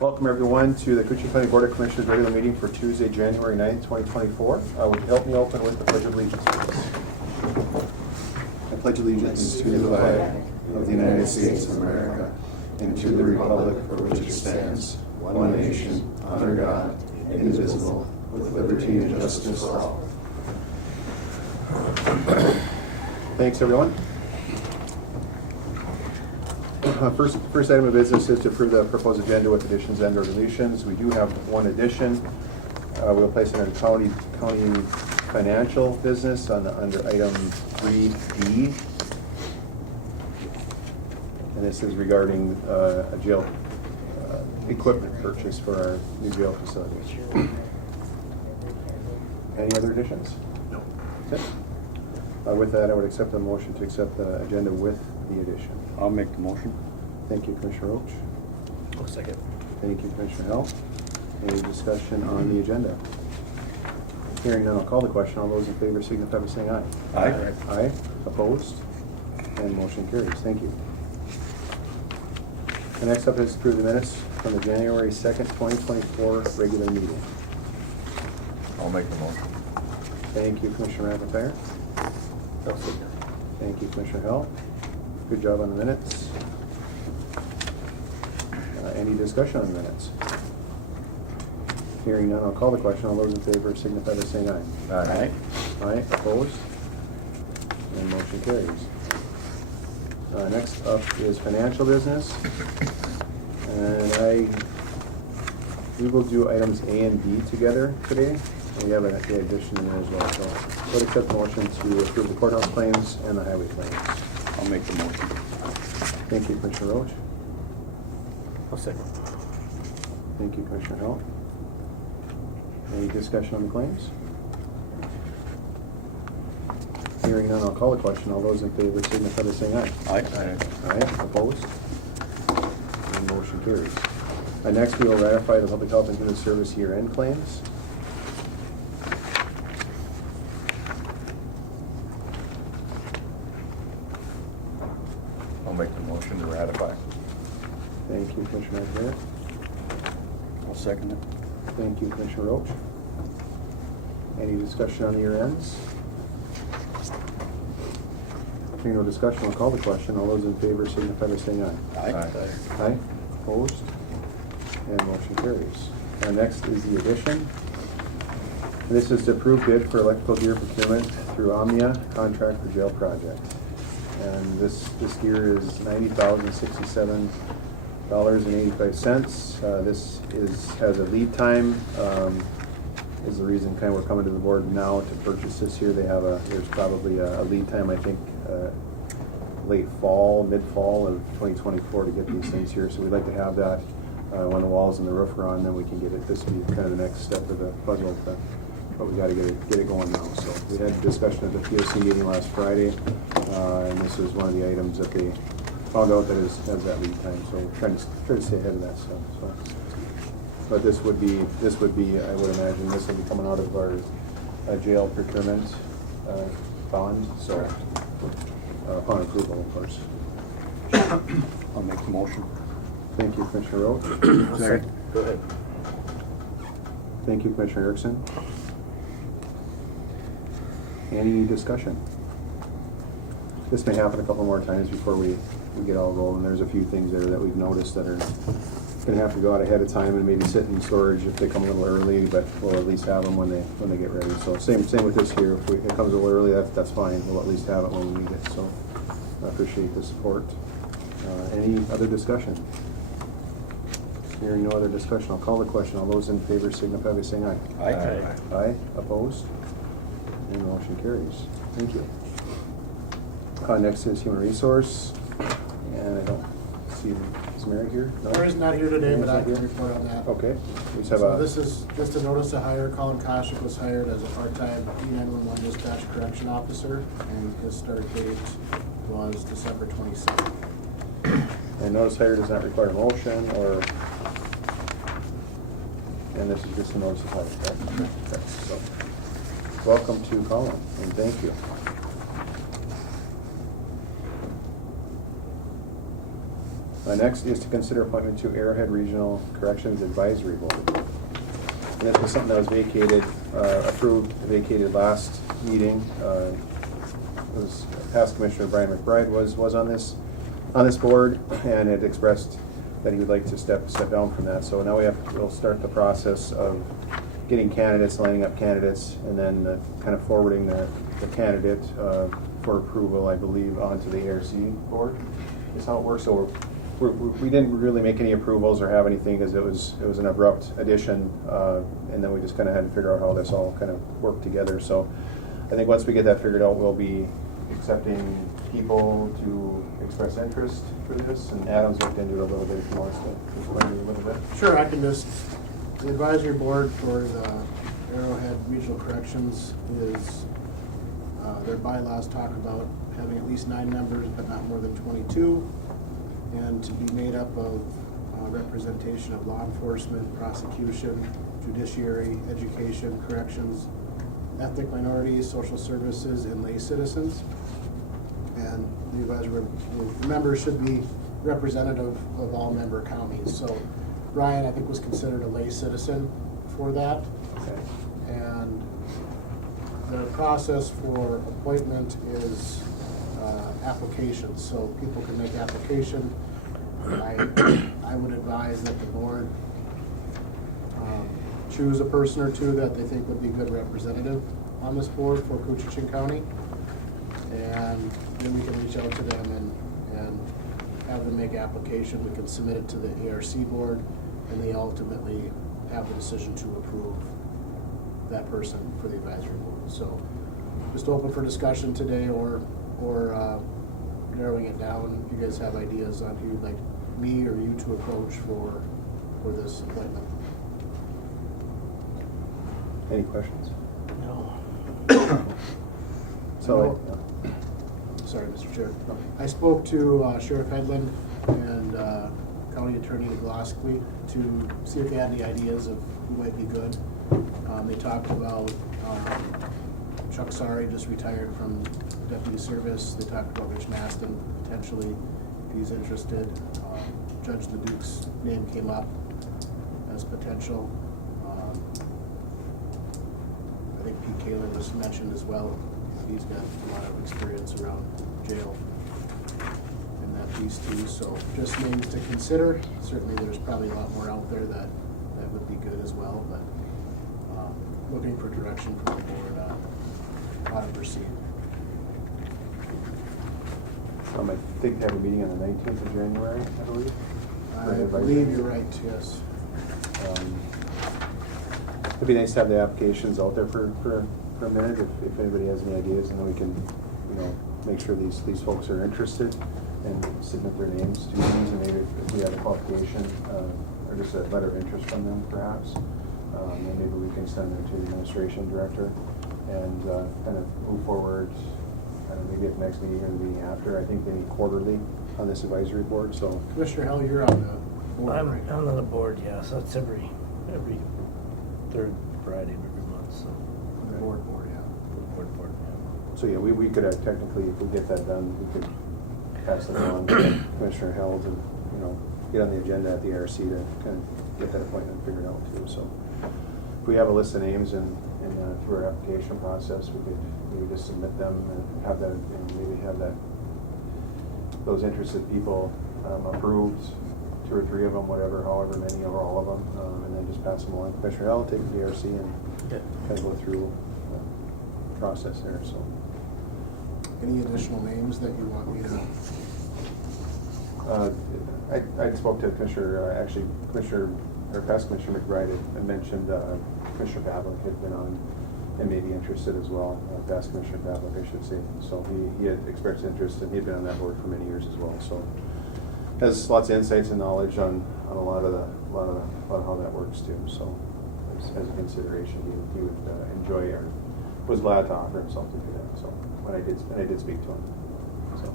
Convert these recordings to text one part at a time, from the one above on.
Welcome everyone to the Koochiching County Board of Commissioners regular meeting for Tuesday, January 9th, 2024. Would you help me open with the Pledge of Allegiance, please? I pledge allegiance to the flag of the United States of America and to the republic for which it stands, one nation, under God, indivisible, with liberty and justice for all. Thanks everyone. First item of business is to approve the proposed agenda with additions and or deletions. We do have one addition. We'll place it under county financial business under item 3B. And this is regarding a jail equipment purchase for our new jail facility. Any other additions? No. Okay. With that, I would accept a motion to accept the agenda with the addition. I'll make the motion. Thank you, Commissioner Roach. I'll second. Thank you, Commissioner Hell. Any discussion on the agenda? Hearing none, I'll call the question. All those in favor signify by saying aye. Aye. Aye. Opposed? And motion carries. Thank you. The next up is to approve the minutes from the January 2nd, 2024 regular meeting. I'll make the motion. Thank you, Commissioner McIntyre. I'll second. Thank you, Commissioner Hell. Good job on the minutes. Any discussion on the minutes? Hearing none, I'll call the question. All those in favor signify by saying aye. Aye. Aye. Opposed? And motion carries. Next up is financial business. And we will do items A and B together today. And we have an addition in there as well. So would accept the motion to approve the courthouse claims and the highway claims. I'll make the motion. Thank you, Commissioner Roach. I'll second. Thank you, Commissioner Hall. Any discussion on the claims? Hearing none, I'll call the question. All those in favor signify by saying aye. Aye. Aye. Opposed? And motion carries. Next, we will ratify the Public Health and Human Service year-end claims. I'll make the motion to ratify. Thank you, Commissioner McNair. I'll second it. Thank you, Commissioner Roach. Any discussion on the year-ends? Hearing no discussion, I'll call the question. All those in favor signify by saying aye. Aye. Aye. Opposed? And motion carries. Next is the addition. This is to approve bid for electrical gear procurement through Omnia contract for jail project. And this gear is $90,067.85. This has a lead time. Is the reason kind of we're coming to the board now to purchase this here. There's probably a lead time, I think, late fall, mid-fall of 2024 to get these things here. So we'd like to have that when the walls and the roof are on, then we can get it. This would be kind of the next step of the puzzle, but we got to get it going now. So we had a discussion at the POC meeting last Friday, and this is one of the items that they found out that has that lead time. So we're trying to stay ahead of that stuff. So. But this would be, I would imagine, this would be coming out of our jail procurement bond. So upon approval, of course. I'll make the motion. Thank you, Commissioner Roach. Second. Go ahead. Thank you, Commissioner Erickson. Any discussion? This may happen a couple more times before we get all rolling. There's a few things there that we've noticed that are going to have to go out ahead of time and maybe sit in storage if they come a little early, but we'll at least have them when they get ready. So same with this here. If it comes a little early, that's fine. We'll at least have it when we need it. So I appreciate the support. Any other discussion? Hearing no other discussion, I'll call the question. All those in favor signify by saying aye. Aye. Aye. Opposed? And the motion carries. Thank you. Next is human resource, and I don't see, is Mary here? No? Mary's not here today, Mary's but I not can here? report on that. Okay. We just have So a, this is just a notice to hire. Colin Koshik was hired as a part-time E911 dispatch correction officer, and his start date was December 22nd. and notice hire does not require motion or, and this is just a notice of hire, correct? Okay. So, welcome to Colin, and thank you. Next is to consider appointment to Arrowhead Regional Corrections Advisory Board. And this was something that was vacated last meeting. It was past Commissioner Brian McBride was on this board, and had expressed that he would like to step down from that. So now we'll start the process of getting candidates, lining up candidates, and then kind of forwarding the candidate for approval, I believe, onto the ARC board. Is how it works. So we didn't really make any approvals or have anything, because it was an abrupt addition, and then we just kind of had to figure out how this all kind of worked together. So I think once we get that figured out, we'll be accepting people to express interest for this. And Adam's looked into it a little bit, if he wants to explain it a little bit. Sure, I can just, the advisory board for the Arrowhead Regional Corrections is, their bylaws talk about having at least 9 members, but not more than 22, and to be made up of representation of law enforcement, prosecution, judiciary, education, corrections, ethnic minorities, social services, and lay citizens. And the advisory members should be representative of all member counties. So Ryan, I think, was considered a lay citizen for that. Okay. And the process for appointment is applications. So people can make application. I would advise that the board choose a person or two that they think would be good representative on this board for Koochiching County. And then we can reach out to them and have them make application. We can submit it to the ARC board, and they ultimately have the decision to approve that person for the advisory board. So just open for discussion today, or narrowing it down. If you guys have ideas on who you'd like me or you to approach for this appointment. Any questions? No. So, Sorry, Mr. Chair. I spoke to Sheriff Hedlund and County Attorney Glaskley to see if they had any ideas of who might be good. They talked about Chuck Sari, just retired from deputy service. They talked about Rich Maston, potentially, if he's interested. Judge LeDuc's name came up as potential. I think Pete Kaler was mentioned as well. He's got a lot of experience around jail and that piece too. So just names to consider. Certainly there's probably a lot more out there that would be good as well, but looking for direction from the board how to proceed. I think they have a meeting on the 19th of January, I believe. I believe you're right, yes. It'd be nice to have the applications out there for a minute, if anybody has any ideas, and then we can, make sure these folks are interested and submit their names to these, and maybe if we have a qualification, or just a letter of interest from them, perhaps, then maybe we can send them to the administration director and kind of move forward. Maybe at the next meeting or the meeting after. I think they meet quarterly on this advisory board. So Commissioner Hell, you're on the board right now. I'm on the board, yes. That's every third Friday of every month. So The board, yeah. board, yeah. So yeah, we could technically, if we get that done, we could pass it along to Commissioner Held and get on the agenda at the ARC to kind of get that appointment figured out too. So if we have a list of names and through our application process, we could maybe just submit them and have that, and maybe have those interested people approved, 2 or 3 of them, whatever, however many or all of them, and then just pass them along. Commissioner Hell, take the ARC and kind of go through the process there. So, Any additional names that you want me to? I spoke to past Commissioner McBride had mentioned Commissioner Pavlik had been on and may be interested as well. Past Commissioner Pavlik, I should say. So he had expressed interest, and he had been on that board for many years as well. So has lots of insights and knowledge on a lot of how that works too. So as a consideration, he would enjoy or was glad to offer himself to do that. So when I did speak to him. So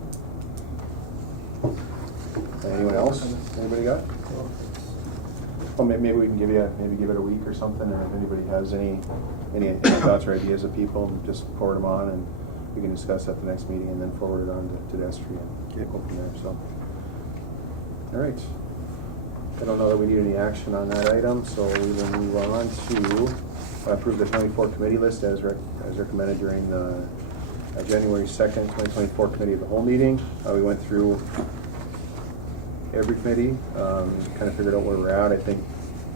anyone else? Anybody got? Well, maybe we can give it a week or something, and if anybody has any thoughts or ideas of people, just forward them on, and we can discuss at the next meeting, and then forward it on to Destry and go from there. So All right. I don't know that we need any action on that item, so we will move on to approve the 24 committee list as recommended during the January 2nd, 2024 Committee of the Whole meeting. We went through every committee, kind of figured out where we're at. I think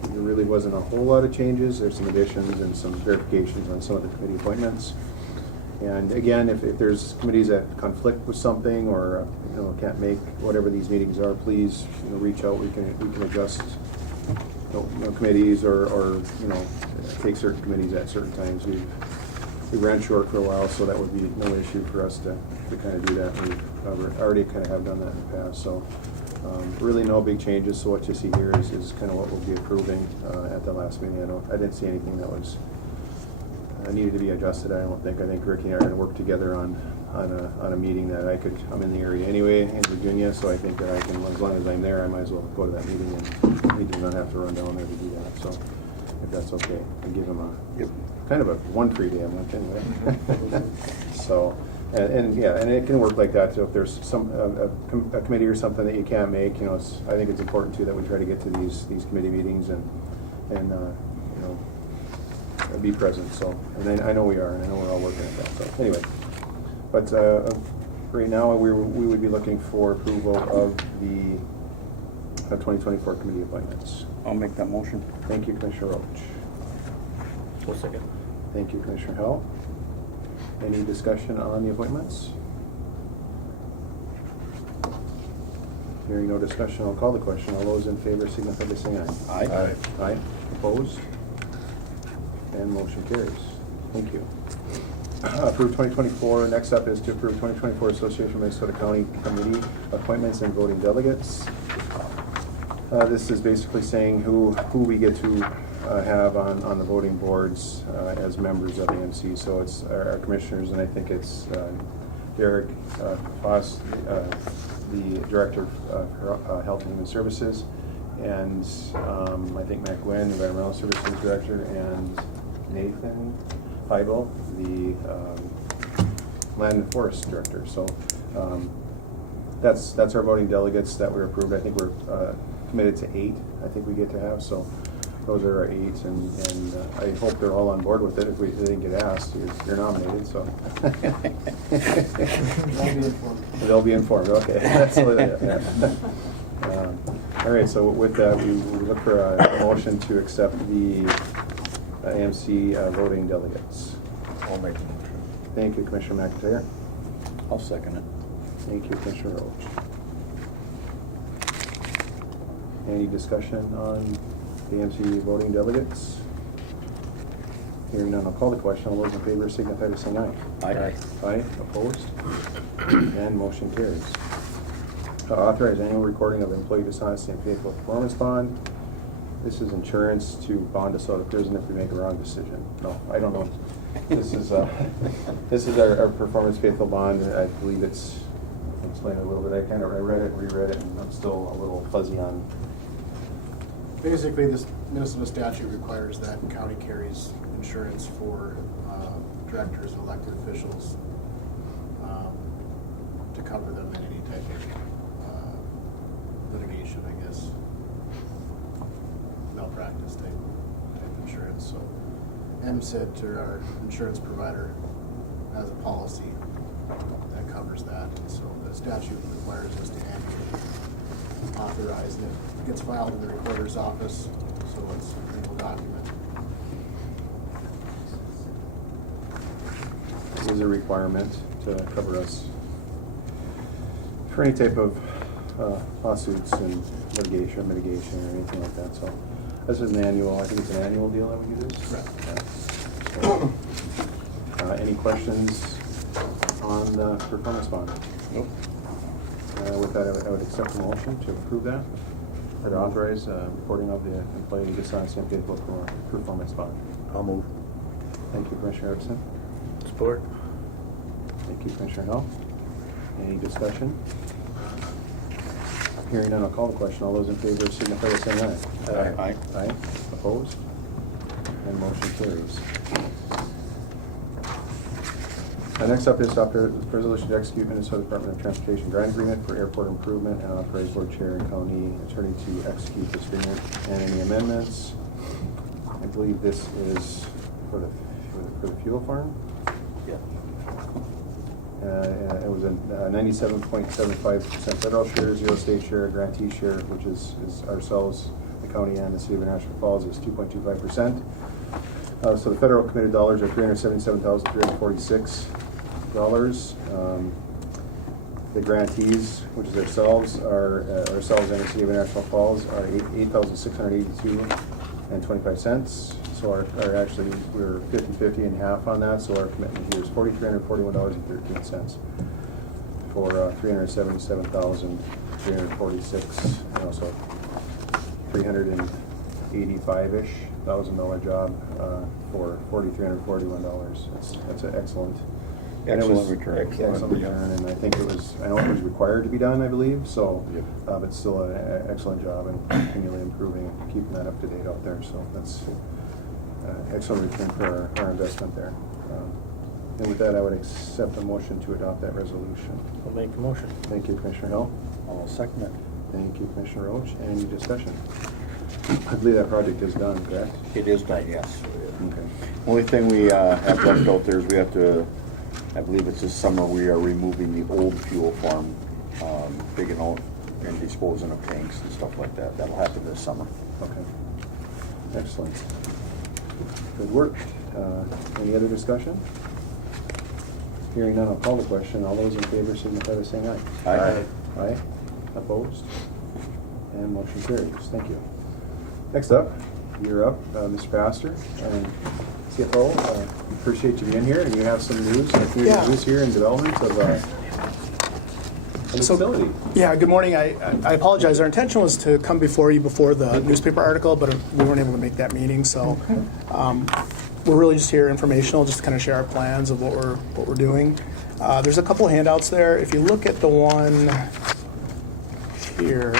there really wasn't a whole lot of changes. There's some additions and some verifications on some of the committee appointments. And again, if there's committees that conflict with something or can't make whatever these meetings are, please reach out. We can adjust committees or take certain committees at certain times. We ran short for a while, so that would be no issue for us to kind of do that. We've already kind of have done that in the past. So really no big changes. So what you see here is kind of what we'll be approving at the last meeting. I didn't see anything that was needed to be adjusted. I don't think. I think Ricky and I are going to work together on a meeting that I'm in the area anyway in Virginia, so I think that I can, as long as I'm there, I might as well go to that meeting and he does not have to run down there to do that. So if that's okay, I give him kind of a one free day a month anyway. So and it can work like that too. If there's a committee or something that you can't make, I think it's important too that we try to get to these committee meetings and be present. So, and I know we are, and I know we're all working at that. So anyway, but right now we would be looking for approval of the 2024 committee appointments. I'll make that motion. Thank you, Commissioner Roach. One second. Thank you, Commissioner Hell. Any discussion on the appointments? Hearing no discussion, I'll call the question. All those in favor signify by saying aye. Aye. Aye. Opposed? And motion carries. Thank you. Approve 2024. Next up is to approve 2024 Association of Minnesota County Committee appointments and voting delegates. This is basically saying who we get to have on the voting boards as members of AMC. So it's our commissioners, and I think it's Derek Foss, the Director of Health and Human Services, and I think Matt Gwynn, the Environmental Services Director, and Nathan Feibel, the Land and Forest Director. So that's our voting delegates that were approved. I think we're committed to 8. I think we get to have. So those are our 8, and I hope they're all on board with it. If they didn't get asked, you're nominated. So they'll be informed. Okay. That's all right. So with that, we look for a motion to accept the AMC voting delegates. I'll make the motion. Thank you, Commissioner McIntyre. I'll second it. Thank you, Commissioner Roach. Any discussion on the AMC voting delegates? Hearing none, I'll call the question. All those in favor signify by saying aye. Aye. Aye. Opposed? And motion carries. Authorize annual recording of employee dishonesty and faithful performance bond. This is insurance to bond us out of prison if we make a wrong decision. No, I don't know. This is our performance faithful bond. I believe it's, I'll explain it a little bit. I read it, reread it, and I'm still a little fuzzy on. Basically, this Minnesota statute requires that county carries insurance for directors and elected officials to cover them in any type of litigation, I guess, malpractice type insurance. So MSIT, to our insurance provider, has a policy that covers that. And so the statute requires us to annually authorize, and it gets filed in the recorder's office, so it's a legal document. It is a requirement to cover us for any type of lawsuits and litigation or mitigation or anything like that. So this is an annual, I think it's an annual deal that we do this? Right. Yeah. So, any questions on the performance bond? Nope. With that, I would accept the motion to approve that, or to authorize reporting of the employee dishonesty and faithful performance bond. I'll move. Thank you, Commissioner Erickson. Support. Thank you, Commissioner Hell. Any discussion? Hearing none, I'll call the question. All those in favor signify by saying aye. Aye. Aye. Opposed? And motion carries. Next up is resolution to execute Minnesota Department of Transportation grant agreement for airport improvement and authorize board chair and county attorney to execute this agreement and any amendments. I believe this is for the fuel farm. Yeah. It was a 97.75% federal share, 0 state share, grantee share, which is ourselves, the county, and the city of National Falls is 2.25%. So the federal committed dollars are $377,346. The grantees, which is ourselves and the city of National Falls, are $8,682.25. So our actually we're 50-50 and half on that. So our commitment here is $4,341.13 for $377,346. So $385-ish thousand job for $4,341. That's an excellent. Excellent return. Excellent return, and I know it was required to be done, I believe, so, Yep. but still an excellent job and continually improving and keeping that up to date out there, so that's excellent return for our investment there. And with that, I would accept the motion to adopt that resolution. I'll make the motion. Thank you, Commissioner Hill. I'll second it. Thank you, Commissioner Roach. Any discussion? I believe that project is done, correct? It is done, yes. Okay. Only thing we have left out there is we have to, I believe it's this summer, we are removing the old fuel farm, digging out and disposing of tanks and stuff like that. That'll happen this summer. Okay. Excellent. Good work. Any other discussion? Hearing none, I'll call the question. All those in favor signify by saying aye. Aye. Aye. Opposed? And motion carries. Thank you. Next up, you're up, Mr. Pastor, and CFO. Appreciate you being here, and you have some news, news here in development of the facility. Yeah, good morning. I apologize. Our intention was to come before you before the newspaper article, but we weren't able to make that meeting, so we're really just here informational, just to kind of share our plans of what we're doing. There's a couple handouts there. If you look at the one here,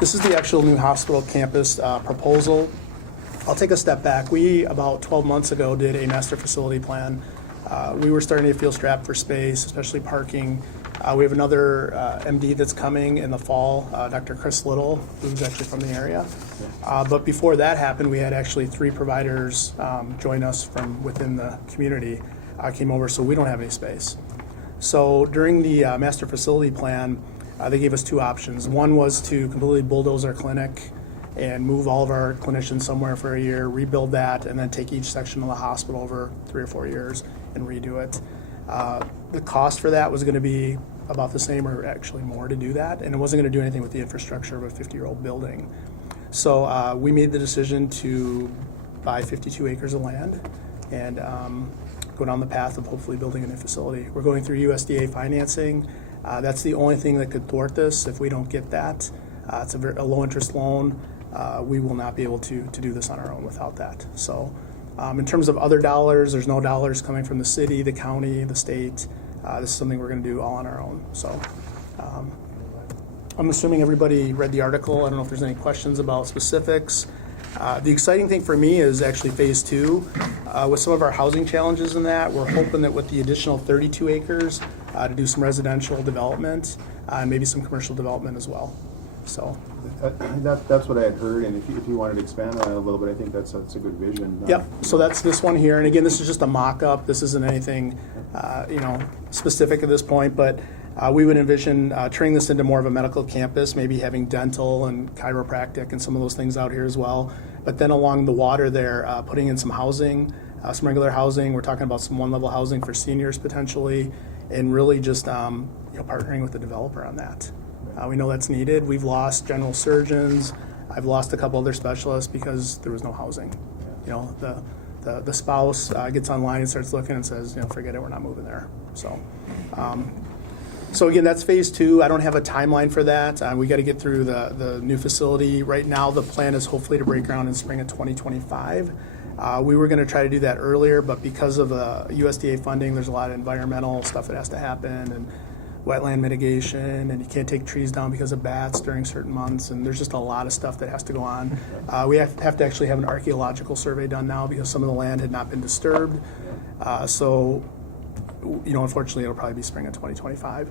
this is the actual new hospital campus proposal. I'll take a step back. We, about 12 months ago, did a master facility plan. We were starting to feel strapped for space, especially parking. We have another MD that's coming in the fall, Dr. Chris Little, who's actually from the area. But before that happened, we had actually 3 providers join us from within the community, came over, so we don't have any space. So during the master facility plan, they gave us 2 options. One was to completely bulldoze our clinic and move all of our clinicians somewhere for a year, rebuild that, and then take each section of the hospital over 3 or 4 years and redo it. The cost for that was going to be about the same or actually more to do that, and it wasn't going to do anything with the infrastructure of a 50-year-old building. So we made the decision to buy 52 acres of land and go down the path of hopefully building a new facility. We're going through USDA financing. That's the only thing that could thwart this. If we don't get that, it's a low-interest loan. We will not be able to do this on our own without that. So in terms of other dollars, there's no dollars coming from the city, the county, the state. This is something we're going to do all on our own. So I'm assuming everybody read the article. I don't know if there's any questions about specifics. The exciting thing for me is actually phase 2. With some of our housing challenges in that, we're hoping that with the additional 32 acres to do some residential development and maybe some commercial development as well. So That's what I had heard, and if you wanted to expand on it a little bit, I think that's a good vision. Yep. So that's this one here, and again, this is just a mock-up. This isn't anything, specific at this point, but we would envision turning this into more of a medical campus, maybe having dental and chiropractic and some of those things out here as well. But then along the water there, putting in some housing, some regular housing. We're talking about some one-level housing for seniors potentially, and really just partnering with the developer on that. We know that's needed. We've lost general surgeons. I've lost a couple other specialists because there was no housing. The spouse gets online and starts looking and says, forget it, we're not moving there. So again, that's phase 2. I don't have a timeline for that. We got to get through the new facility. Right now, the plan is hopefully to break ground in spring of 2025. We were going to try to do that earlier, but because of the USDA funding, there's a lot of environmental stuff that has to happen and wetland mitigation, and you can't take trees down because of bats during certain months, and there's just a lot of stuff that has to go on. We have to actually have an archaeological survey done now because some of the land had not been disturbed. So unfortunately, it'll probably be spring of 2025.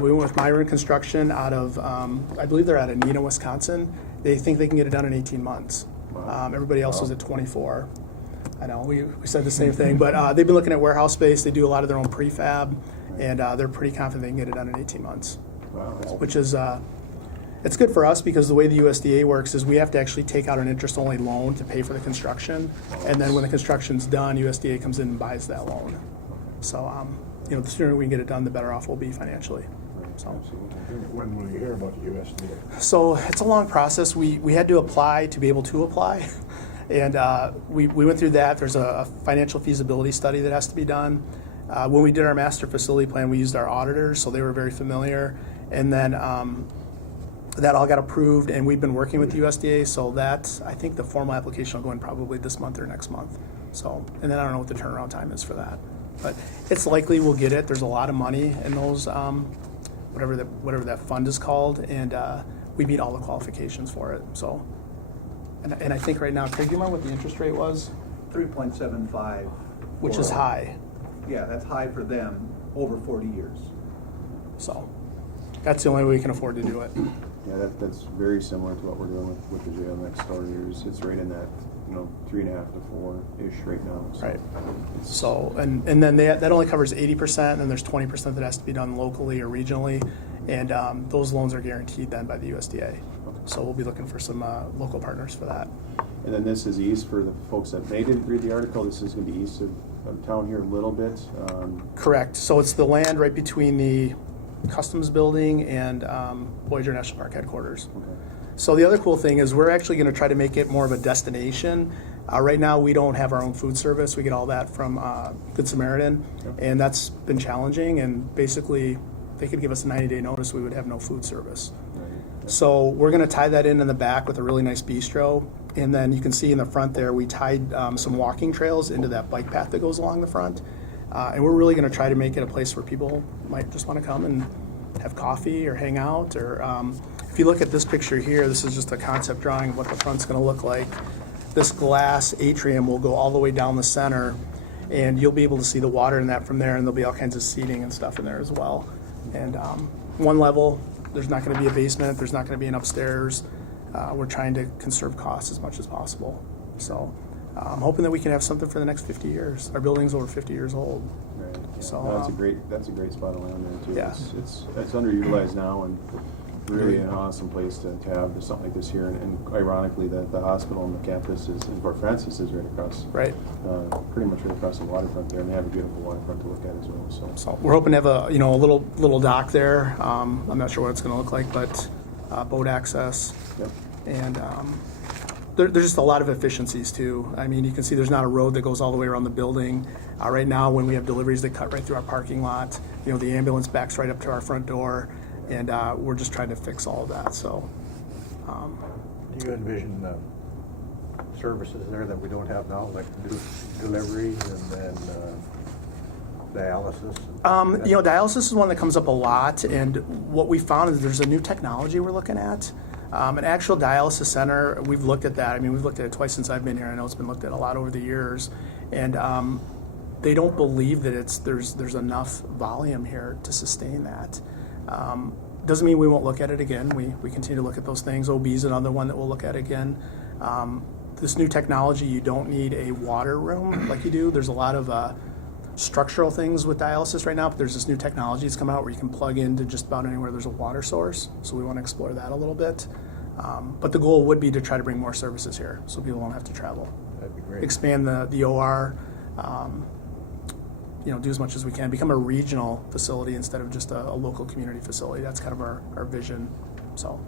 We went with Myron Construction out of, I believe they're out of Neenah, Wisconsin. They think they can get it done in 18 months. Wow. Everybody else was at 24. I know, we said the same thing, but they've been looking at warehouse space. They do a lot of their own prefab, and they're pretty confident they can get it done in 18 months, Wow, that's which is, it's good for us because the way the USDA works is we have to actually take out an interest-only loan to pay for the construction, and then when the construction's done, USDA comes in and buys that loan. So, the sooner we can get it done, the better off we'll be financially. So. When will you hear about the USDA? So it's a long process. We had to apply to be able to apply. And we went through that. There's a financial feasibility study that has to be done. When we did our master facility plan, we used our auditors, so they were very familiar. And then that all got approved, and we've been working with the USDA, so that, I think the formal application will go in probably this month or next month. So, and then I don't know what the turnaround time is for that. But it's likely we'll get it. There's a lot of money in those, whatever that fund is called, and we meet all the qualifications for it. So, and I think right now, Craig, do you remember what the interest rate was? 3.75. Which is high. Yeah, that's high for them, over 40 years. So that's the only way we can afford to do it. Yeah, that's very similar to what we're doing with the jail next door here. It's right in that, 3.5 to 4-ish right now. So Right. it's- So, and then that only covers 80%, and then there's 20% that has to be done locally or regionally, and those loans are guaranteed then by the USDA. So we'll be looking for some local partners for that. And then this is east for the folks that may didn't read the article. This is going to be east of town here a little bit. Correct. So it's the land right between the Customs Building and Voyager National Park headquarters. Okay. So the other cool thing is we're actually going to try to make it more of a destination. Right now, we don't have our own food service. We get all that from Good Samaritan, and that's been challenging. And basically, if they could give us a 90-day notice, we would have no food service. Right. So we're going to tie that in the back with a really nice bistro. And then you can see in the front there, we tied some walking trails into that bike path that goes along the front. And we're really going to try to make it a place where people might just want to come and have coffee or hang out. Or if you look at this picture here, this is just a concept drawing of what the front's going to look like. This glass atrium will go all the way down the center, and you'll be able to see the water in that from there, and there'll be all kinds of seating and stuff in there as well. And one level, there's not going to be a basement, there's not going to be an upstairs. We're trying to conserve costs as much as possible. So I'm hoping that we can have something for the next 50 years. Our building's over 50 years old. Right. Yeah. So, No, that's a great spot of land there too. Yeah. It's underutilized now, and really an awesome place to have something like this here. And ironically, the hospital and the campus in Fort Francis is right across. Right. Pretty much right across the waterfront there, and they have a beautiful waterfront to look at as well. So we're hoping to have a little dock there. I'm not sure what it's going to look like, but boat access. Yep. And there's just a lot of efficiencies too. I mean, you can see there's not a road that goes all the way around the building. Right now, when we have deliveries, they cut right through our parking lot. The ambulance backs right up to our front door, and we're just trying to fix all of that. So, Do you envision services there that we don't have now, like deliveries and then dialysis? Dialysis is one that comes up a lot, and what we found is there's a new technology we're looking at. An actual dialysis center, we've looked at that. I mean, we've looked at it twice since I've been here. I know it's been looked at a lot over the years, and they don't believe that there's enough volume here to sustain that. Doesn't mean we won't look at it again. We continue to look at those things. OB is another one that we'll look at again. This new technology, you don't need a water room like you do. There's a lot of structural things with dialysis right now, but there's this new technology that's come out where you can plug into just about anywhere there's a water source. So we want to explore that a little bit. But the goal would be to try to bring more services here so people won't have to travel. That'd be great. Expand the OR, do as much as we can, become a regional facility instead of just a local community facility. That's kind of our vision. So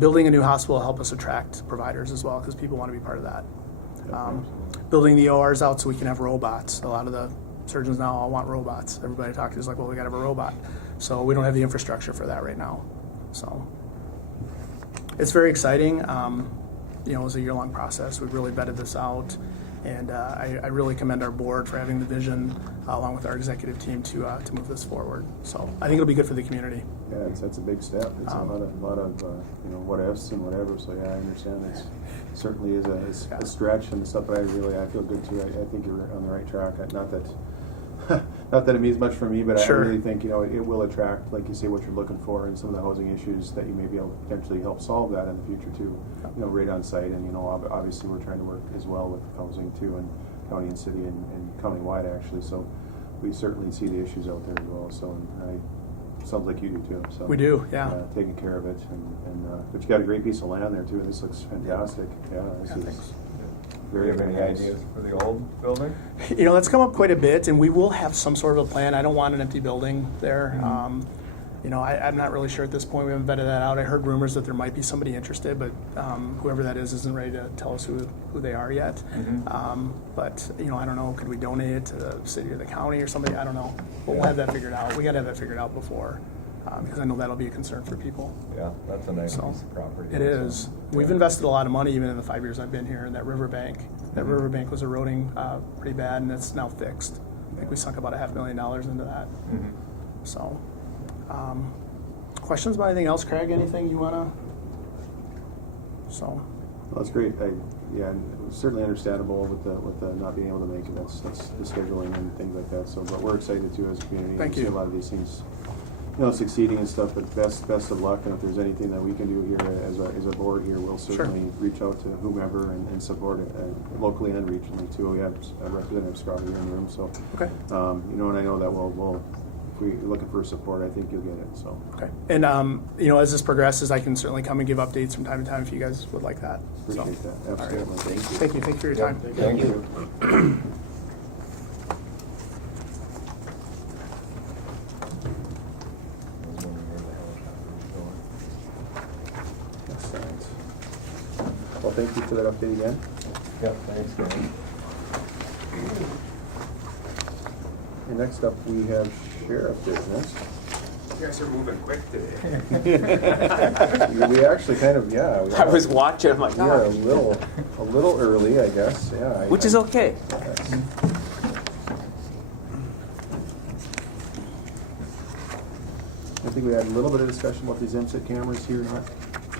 building a new hospital will help us attract providers as well because people want to be part of that. Building the ORs out so we can have robots. A lot of the surgeons now all want robots. Everybody I talk to is like, well, we got to have a robot. So we don't have the infrastructure for that right now. So it's very exciting. It was a year-long process. We've really vetted this out. And I really commend our board for having the vision, along with our executive team, to move this forward. So I think it'll be good for the community. Yeah, that's a big step. It's a lot of what ifs and whatever. So yeah, I understand. It certainly is a stretch and stuff. But I feel good too. I think you're on the right track. Not that Not that it means much for me, but Sure. I really think, you know, it will attract, like you say, what you're looking for and some of the housing issues that you may be able to potentially help solve that in the future too. You know, right on site, and, you know, obviously we're trying to work as well with housing too, and county and city and county-wide actually, so we certainly see the issues out there as well, so, and sounds like you do too, so. We do, yeah. Taking care of it, but you got a great piece of land there too, and this looks fantastic, yeah, this Yeah, is thanks. Do you have any nice. ideas for the old building? You know, that's come up quite a bit, and we will have some sort of a plan. I don't want an empty building there. You know, I'm not really sure at this point. We haven't vetted that out. I heard rumors that there might be somebody interested, but whoever that is isn't ready to tell us who they are yet. But, you know, I don't know. Could we donate it to the city or the county or somebody? I don't know. But we'll have that figured out. We got to have that figured out before, because I know that'll be a concern for people. Yeah, that's a nice So, piece of property. it also. is. We've invested a lot of money even in the 5 years I've been here in that riverbank. That riverbank was eroding pretty bad, and it's now fixed. I think we sunk about $500,000 into that. So, questions about anything else, Craig? Anything you wanna? So, Well, that's great. Yeah, and it was certainly understandable with the not being able to make it. That's the scheduling and things like that. So, but we're excited too as a community. Thank We see you. a lot of these things, you know, succeeding and stuff. But best of luck. And if there's anything that we can do here as a board here, we'll certainly reach out to whomever and support it locally and regionally too. We have Representative Skraba here in the room, so okay. you know, and I know that we'll if we're looking for support, I think you'll get it. So. Okay. And, you know, as this progresses, I can certainly come and give updates from time to time if you guys would like that. So, Appreciate that. all right. Absolutely. Thank you. Thank you. Thank you for your time. Thank you. I was wondering where the helicopter was going. Excellent. Well, thank you for that update again. Yep, thanks, Gary. And next up, we have sheriff business. You guys are moving quick today. We actually kind of, yeah. I was watching, I'm like, We are a oh, little early, I guess, yeah. which is okay. I think we had a little bit of discussion about these MSIT cameras here, not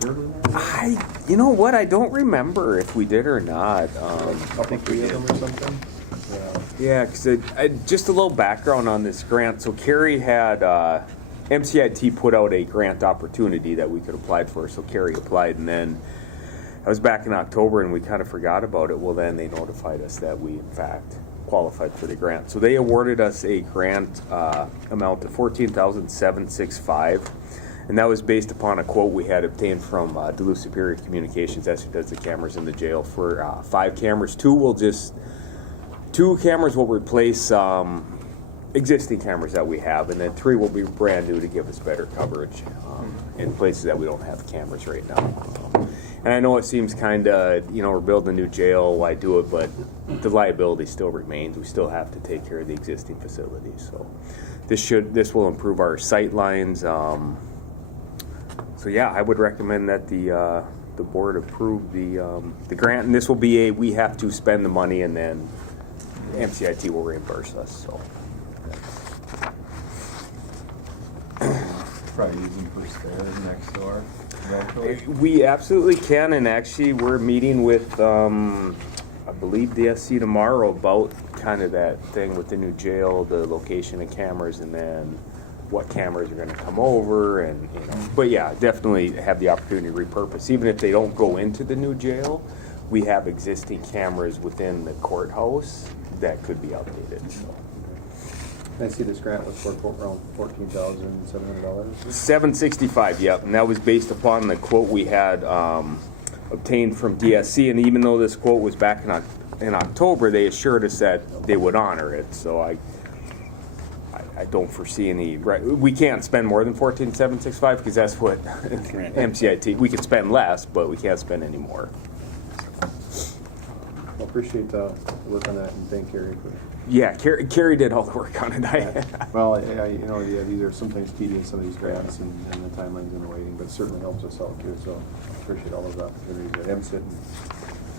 terribly. You know what? I don't remember if we did or not. I think we had them or something. Yeah, because just a little background on this grant. So Carrie had MCIT put out a grant opportunity that we could apply for. So Carrie applied, and then I was back in October, and we kind of forgot about it. Well, then they notified us that we, in fact, qualified for the grant. So they awarded us a grant amount of $14,765, and that was based upon a quote we had obtained from Duluth Superior Communications, that's who does the cameras in the jail, for 5 cameras. 2 cameras will replace existing cameras that we have, and then 3 will be brand new to give us better coverage in places that we don't have cameras right now. And I know it seems kind of, you know, we're building a new jail, why do it? But the liability still remains. We still have to take care of the existing facilities. So this will improve our sight lines. So yeah, I would recommend that the board approve the grant, and this will be we have to spend the money, and then MCIT will reimburse us. So. Probably using for spares next door. Eventually. We absolutely can, and actually we're meeting with, I believe, DSC tomorrow about kind of that thing with the new jail, the location of cameras, and then what cameras are going to come over, and you know. But yeah, definitely have the opportunity to repurpose. Even if they don't go into the new jail, we have existing cameras within the courthouse that could be updated. So. I see this grant was for around $14,700. $765, yep, and that was based upon the quote we had obtained from DSC, and even though this quote was back in October, they assured us that they would honor it, so I don't foresee any, we can't spend more than $14,765 because that's what MCIT, we could spend less, but we can't spend any more. Well, appreciate the work on that, and thank Carrie for. Yeah, Carrie did all the work on it. Well, you know, these are sometimes tedious, some of these grants and the timelines and the waiting, but it certainly helps us out too. So appreciate all those opportunities that MSIT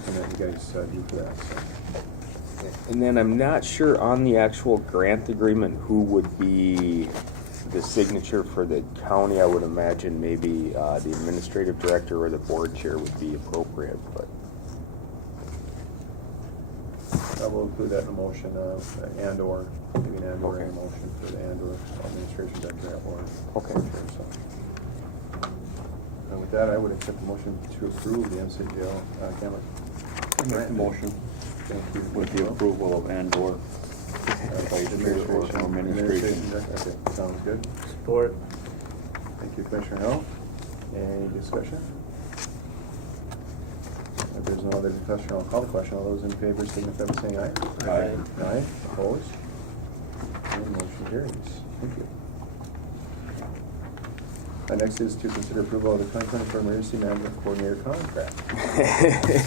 and that you guys do for that. So. And then I'm not sure on the actual grant agreement who would be the signature for the county. I would imagine maybe the administrative director or the board chair would be appropriate, but. will include that in the motion, and/or, maybe an and/or in Okay. the motion for the and/or administration director at Warren. Okay. So. And with that, I would accept the motion to approve the MCGL camera. Make the motion Thank you. with the approval of and/or vice chair or administration. Okay, sounds good. Support. Thank you, Commissioner Hill. Any discussion? If there's no other discussion, I'll call the question. All those in favor signify by saying aye. Aye. Aye, opposed? And motion carries. Thank you. Next is to consider approval of the 2024 Emergency Management Coordinator contract.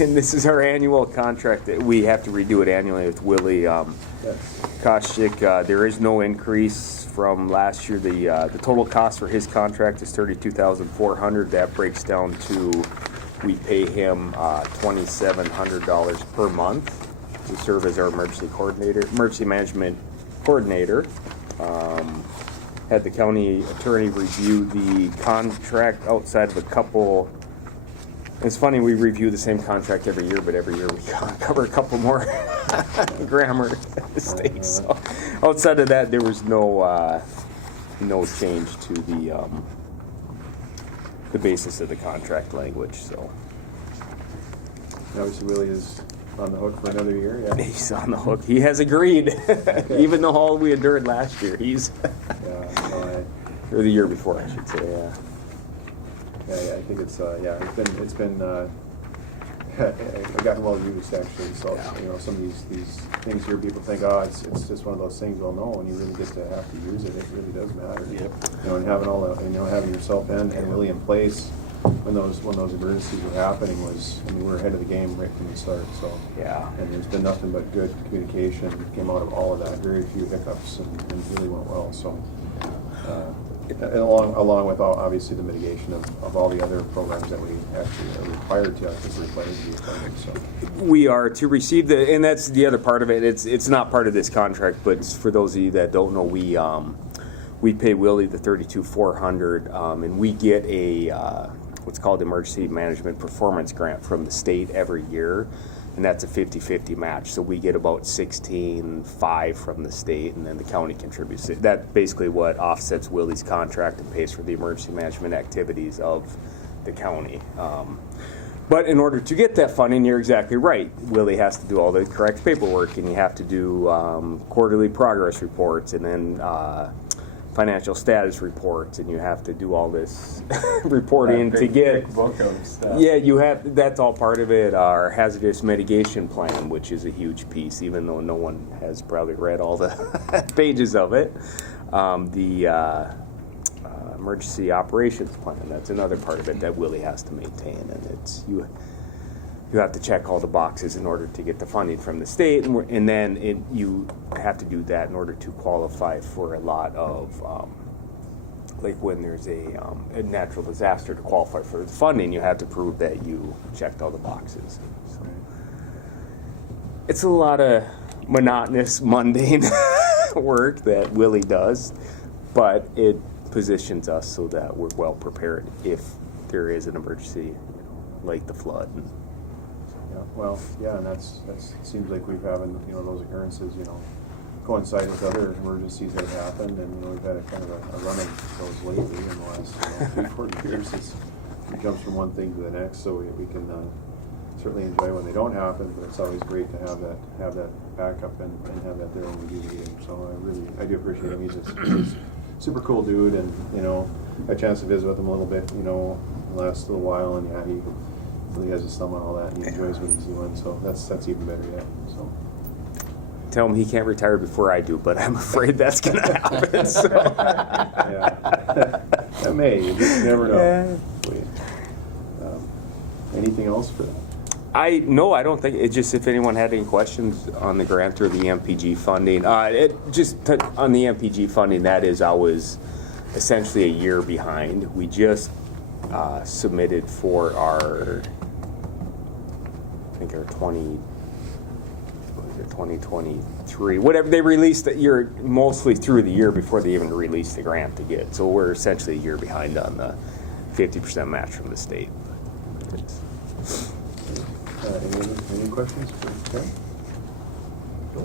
And this is our annual contract. That we have to redo it annually with Willie Yes. Koochiching. There is no increase from last year. The total cost for his contract is $32,400. That breaks down to we pay him $2,700 per month to serve as our emergency management coordinator. Had the county attorney review the contract outside of a couple. It's funny, we review the same contract every year, but every year we cover a couple more grammar mistakes. So outside of that, there was no change to the basis of the contract language. So And obviously, Willie is on the hook for another year. Yeah. he's on the hook. He has agreed, even though all we endured last year. He's Yeah, no, or the year before, I should say. Yeah. I think it's it's been I've gotten well used actually. So you know, some of these things here, people think, oh, it's just one of those things. Well, no, when you really get to have to use it, it really does matter. Yep. You know, and having all the, having yourself and really in place when those emergencies were happening was, I mean, we were ahead of the game right from the start. So Yeah. and there's been nothing but good communication came out of all of that. Very few hiccups and really went well. So. And along with obviously the mitigation of all the other programs that we actually are required to be funded. So We are to receive and that's the other part of it. It's not part of this contract, but for those of you that don't know, we pay Willie the $32,400, and we get a what's called emergency management performance grant from the state every year, and that's a 50-50 match. So we get about $16,500 from the state, and then the county contributes it. That's basically what offsets Willie's contract and pays for the emergency management activities of the county. But in order to get that funding, you're exactly right. Willie has to do all the correct paperwork, and you have to do quarterly progress reports, and then financial status reports, and you have to do all this reporting to get. Big book of stuff. Yeah, you have. That's all part of it. Our hazardous mitigation plan, which is a huge piece, even though no one has probably read all the pages of it. The emergency operations plan. That's another part of it that Willie has to maintain, and it's you have to check all the boxes in order to get the funding from the state, and then you have to do that in order to qualify for a lot of, like when there's a natural disaster, to qualify for the funding, you have to prove that you checked all the boxes. So it's a lot of monotonous, mundane work that Willie does, but it positions us so that we're well prepared if there is an emergency, like the flood. yeah, well, yeah, and that's seems like we've having those occurrences coincide with other emergencies that have happened, and we've had a kind of a run of those lately in the last 3-4 years. It jumps from one thing to the next, so we can certainly enjoy when they don't happen, but it's always great to have that backup and have that there when we do need him. So I do appreciate him. He's a super cool dude, and had a chance to visit with him a little bit the last little while, and yeah, he really has his thumb on all that, and he enjoys what he's doing, so that's even better yet. So Tell him he can't retire before I do, but I'm afraid that's going to happen. So. yeah, that may, you just never know. Anything else for that? No, I don't think. It just, if anyone had any questions on the grant or the MPG funding, on the MPG funding, that is always essentially a year behind. We just submitted for our 2023, whatever they released that year, mostly through the year before they even released the grant to get. So we're essentially a year behind on the 50% match from the state. Any questions for Karen? Right,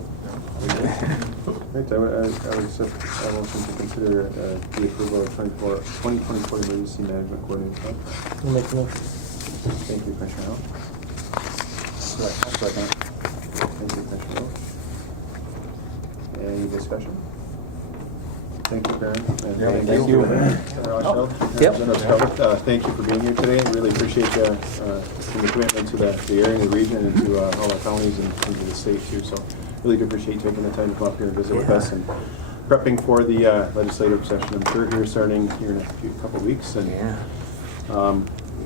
I would accept a motion to consider the approval of 2024 emergency management coordinator. We'll make a motion. Thank you, Commissioner Howell. Second. Thank you, Commissioner Howell. Any discussion? Thank you, Karen. And Yeah, thank you. Hauschild. Yep. Hauschild Skraba, thank you for being here today. Really appreciate your commitment to the area and the region and to all our counties and to the state too. So really do appreciate you taking the time to come up here and visit with us and prepping for the legislative session. I'm sure here starting here in a couple of weeks. And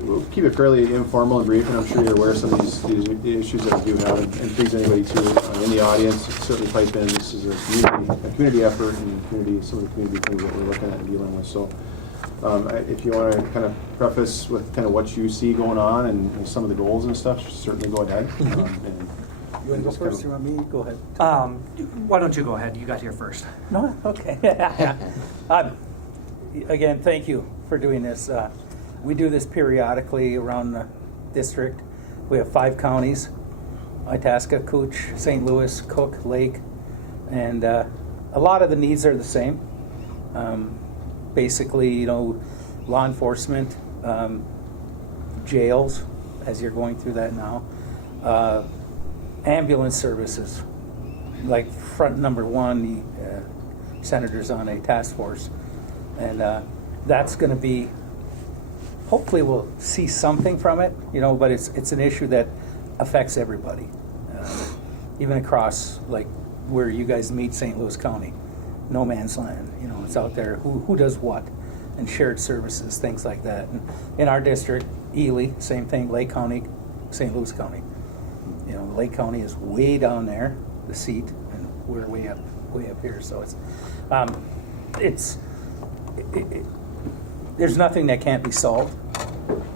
we'll keep it fairly informal and brief, and I'm sure you're aware of some of these issues that we do have. And please, anybody too in the audience, certainly pipe in. This is a community effort and some of the community things that we're looking at and dealing with. So if you want to kind of preface with kind of what you see going on and some of the goals and stuff, certainly go ahead. You want to go first? You want me? Go ahead. Why don't you go ahead? You got here first. No? Okay. Again, thank you for doing this. We do this periodically around the district. We have 5 counties: Itasca, Cooch, St. Louis, Cook, Lake, and a lot of the needs are the same. Basically, law enforcement, jails, as you're going through that now, ambulance services, like front number 1, the senator's on a task force, and that's going to be. Hopefully we'll see something from it, but it's an issue that affects everybody, even across like where you guys meet, St. Louis County, no man's land. It's out there. Who does what, and shared services, things like that. And in our district, Ely, same thing. Lake County, St. Louis County. Lake County is way down there, the seat, and we're way up here. So there's nothing that can't be solved,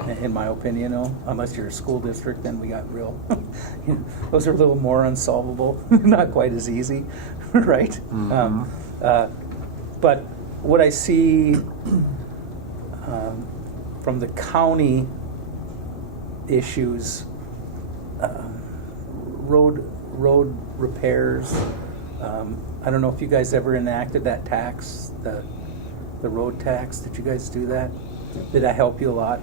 in my opinion, unless you're a school district, then we got real, those are a little more unsolvable, not quite as easy, right? Mm-hmm. But what I see from the county issues, road repairs, I don't know if you guys ever enacted that tax, the road tax. Did you guys do that? Did that help you a lot?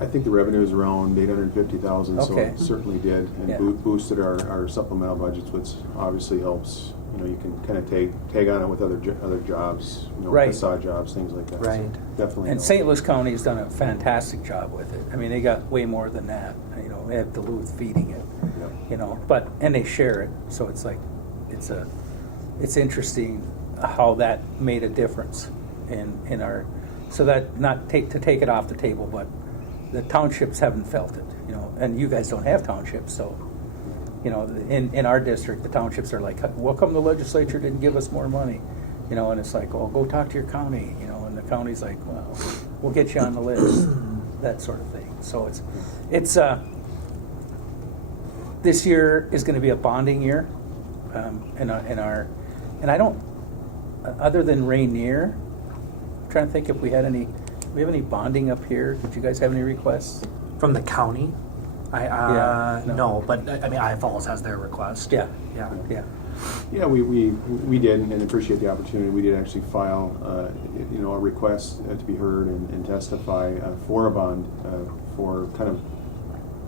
I think the revenue is around 850,000, so Okay. it certainly did, and Yeah. boosted our supplemental budgets, which obviously helps. You can kind of tag on it with other jobs, Right. facade jobs, things like that. So Right. definitely. And helps. St. Louis County has done a fantastic job with it. I mean, they got way more than that. They have Duluth feeding it. Yep. And they share it, so it's like it's interesting how that made a difference in our. So that not to take it off the table, but the townships haven't felt it, and you guys don't have townships, so. In our district, the townships are like, "Well, come the legislature didn't give us more money," and it's like, "Oh, go talk to your county," and the county's like, "Well, we'll get you on the list," that sort of thing. So it's this year is going to be a bonding year, and I don't, other than Rainier, I'm trying to think if we have any bonding up here. Did you guys have any requests? From the county? Yeah, no. No, but I mean, I Falls has their request. Yeah. Yeah. Yeah, we did, and appreciate the opportunity. We did actually file, a request to be heard and testify for a bond for kind of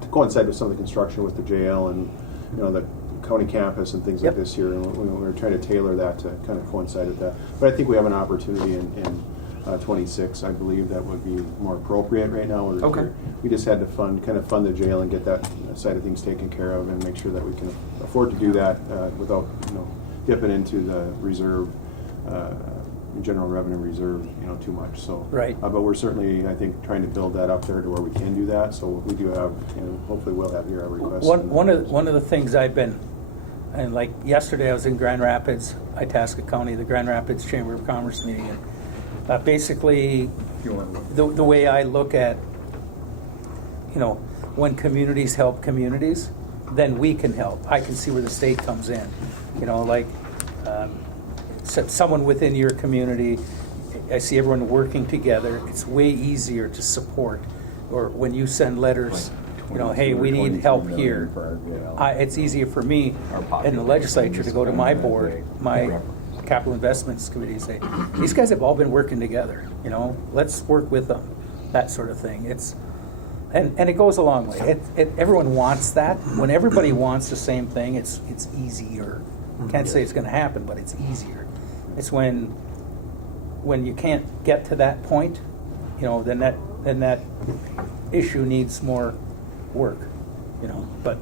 to coincide with some of the construction with the jail and the county campus and things Yep. like this here. And we're trying to tailor that to kind of coincide with that. But I think we have an opportunity in 26, I believe that would be more appropriate right now. Okay. We just had to fund the jail and get that side of things taken care of and make sure that we can afford to do that without dipping into the reserve, general revenue reserve, too much. So Right. But we're certainly, I think, trying to build that up there to where we can do that. So we do have, hopefully we'll have here our requests. One of the things I've been, and like yesterday I was in Grand Rapids, Itasca County, the Grand Rapids Chamber of Commerce meeting, and basically the way I look at, when communities help communities, then we can help. I can see where the state comes in, someone within your community, I see everyone working together. It's way easier to support, or when you send letters you know, hey, we need help here. It's easier for me in the legislature to go to my board, my capital investments committee, and say, these guys have all been working together, you know, let's work with them, that sort of thing. And it goes a long way. Everyone wants that. When everybody wants the same thing, it's easier. Can't say it's going to happen, but it's easier. It's when you can't get to that point, you know, then that issue needs more work, you know. But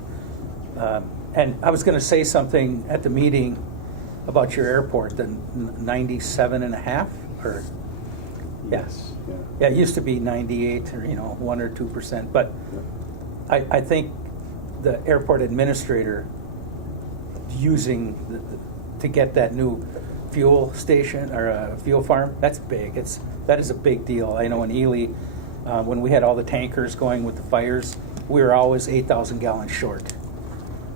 and I was going to say something at the meeting about your airport, the 97.5 or Yes. Yeah. yeah, it used to be 98 or 1 or 2%, but I think the airport administrator using to get that new fuel station or fuel farm, that's big. That is a big deal. I know in Ely, when we had all the tankers going with the fires, we were always 8,000 gallons short.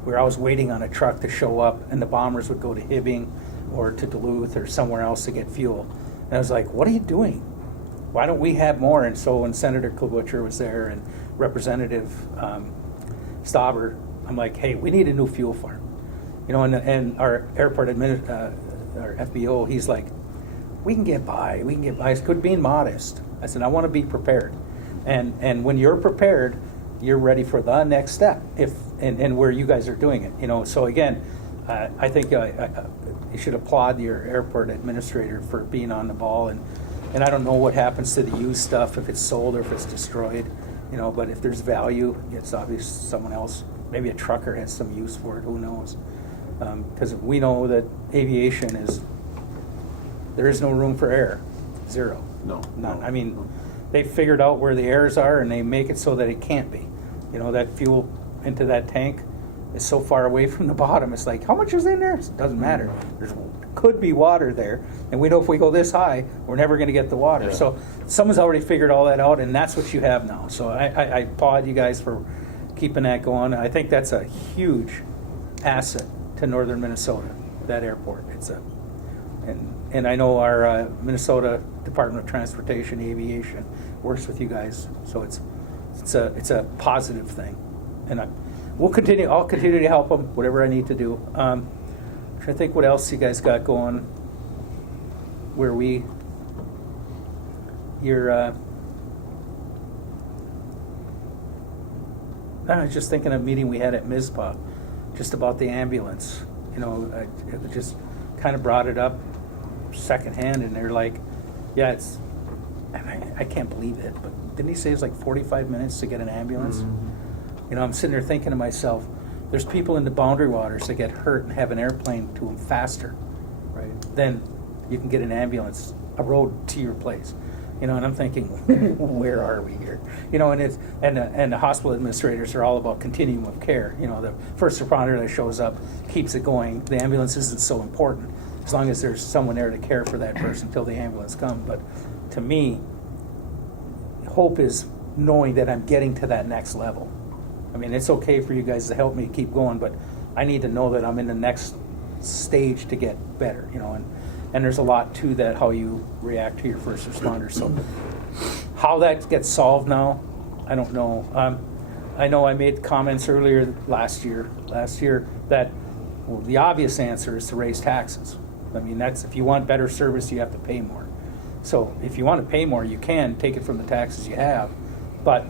We were always waiting on a truck to show up, and the bombers would go to Hibbing or to Duluth or somewhere else to get fuel. And I was like, what are you doing? Why don't we have more? And so when Senator Klobuchar was there and Representative Stauber, I'm like, hey, we need a new fuel farm. And our airport our FBO, he's like, we can get by. It's good being modest. I said, I want to be prepared. And when you're prepared, you're ready for the next step and where you guys are doing it. So again, I think you should applaud your airport administrator for being on the ball. And I don't know what happens to the used stuff, if it's sold or if it's destroyed, but if there's value, it's obvious someone else, maybe a trucker has some use for it, who knows? Because we know that aviation there is no room for error, zero. No. None. I mean, they figured out where the errors are and they make it so that it can't be. That fuel into that tank is so far away from the bottom, it's like, how much is in there? It doesn't matter. There could be water there, and we know if we go this high, we're never going to get the water. Yeah. So someone's already figured all that out, and that's what you have now. So I applaud you guys for keeping that going. I think that's a huge asset to northern Minnesota, that airport. And I know our Minnesota Department of Transportation Aviation works with you guys, so it's a positive thing, and I'll continue to help them, whatever I need to do. I think what else you guys got going. I was just thinking of a meeting we had at Mizpah, just about the ambulance. I just kind of brought it up secondhand, and they're like, yeah, I can't believe it, but didn't he say it's like 45 minutes to get an ambulance? Mm-hmm. I'm sitting there thinking to myself, there's people in the boundary waters that get hurt and have an airplane to them faster, right? Then you can get an ambulance, a road to your place, and I'm thinking, where are we here? And the hospital administrators are all about continuum of care. The first responder that shows up keeps it going. The ambulance isn't so important as long as there's someone there to care for that person until the ambulance comes. But to me, hope is knowing that I'm getting to that next level. I mean, it's okay for you guys to help me keep going, but I need to know that I'm in the next stage to get better, and there's a lot to that, how you react to your first responders. So how that gets solved now, I don't know. I know I made comments earlier last year that the obvious answer is to raise taxes. I mean, that's, if you want better service, you have to pay more. So if you want to pay more, you can take it from the taxes you have, but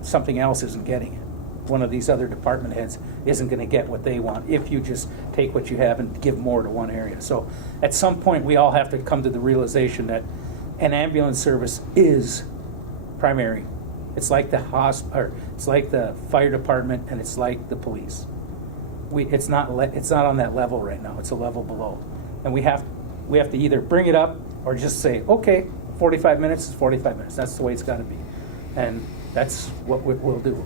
something else isn't getting it. One of these other department heads isn't going to get what they want if you just take what you have and give more to one area. So at some point, we all have to come to the realization that an ambulance service is primary. It's like it's like the fire department, and it's like the police. It's not on that level right now. It's a level below, and we have to either bring it up or just say, okay, 45 minutes is 45 minutes. That's the way it's got to be, and that's what we'll do.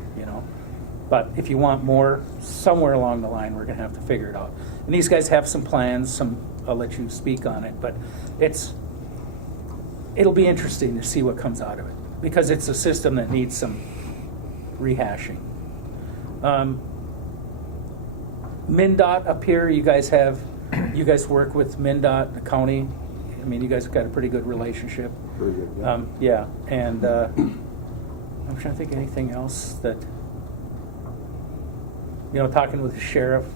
But if you want more, somewhere along the line, we're going to have to figure it out. And these guys have some plans. I'll let you speak on it, but it'll be interesting to see what comes out of it, because it's a system that needs some rehashing. MnDOT up here, you guys work with MnDOT, the county. I mean, you guys have got a pretty good relationship. Very good. Yeah, and I'm trying to think of anything else that talking with the sheriff,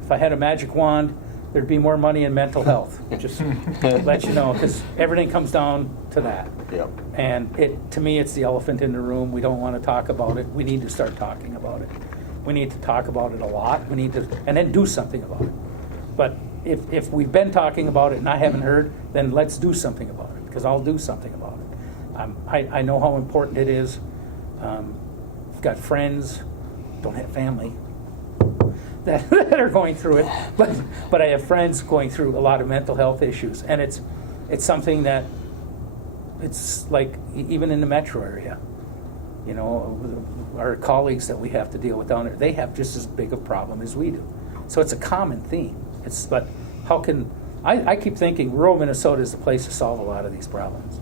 if I had a magic wand, there'd be more money in mental health. Just let you know, because everything comes down to that. Yep. And to me, it's the elephant in the room. We don't want to talk about it. We need to start talking about it. We need to talk about it a lot. We need to, and then do something about it. But if we've been talking about it and I haven't heard, then let's do something about it, because I'll do something about it. I know how important it is. I've got friends, don't have family, that are going through it, but I have friends going through a lot of mental health issues, and it's something that it's like even in the metro area, our colleagues that we have to deal with down there, they have just as big a problem as we do. So it's a common theme. But how can I keep thinking rural Minnesota is the place to solve a lot of these problems,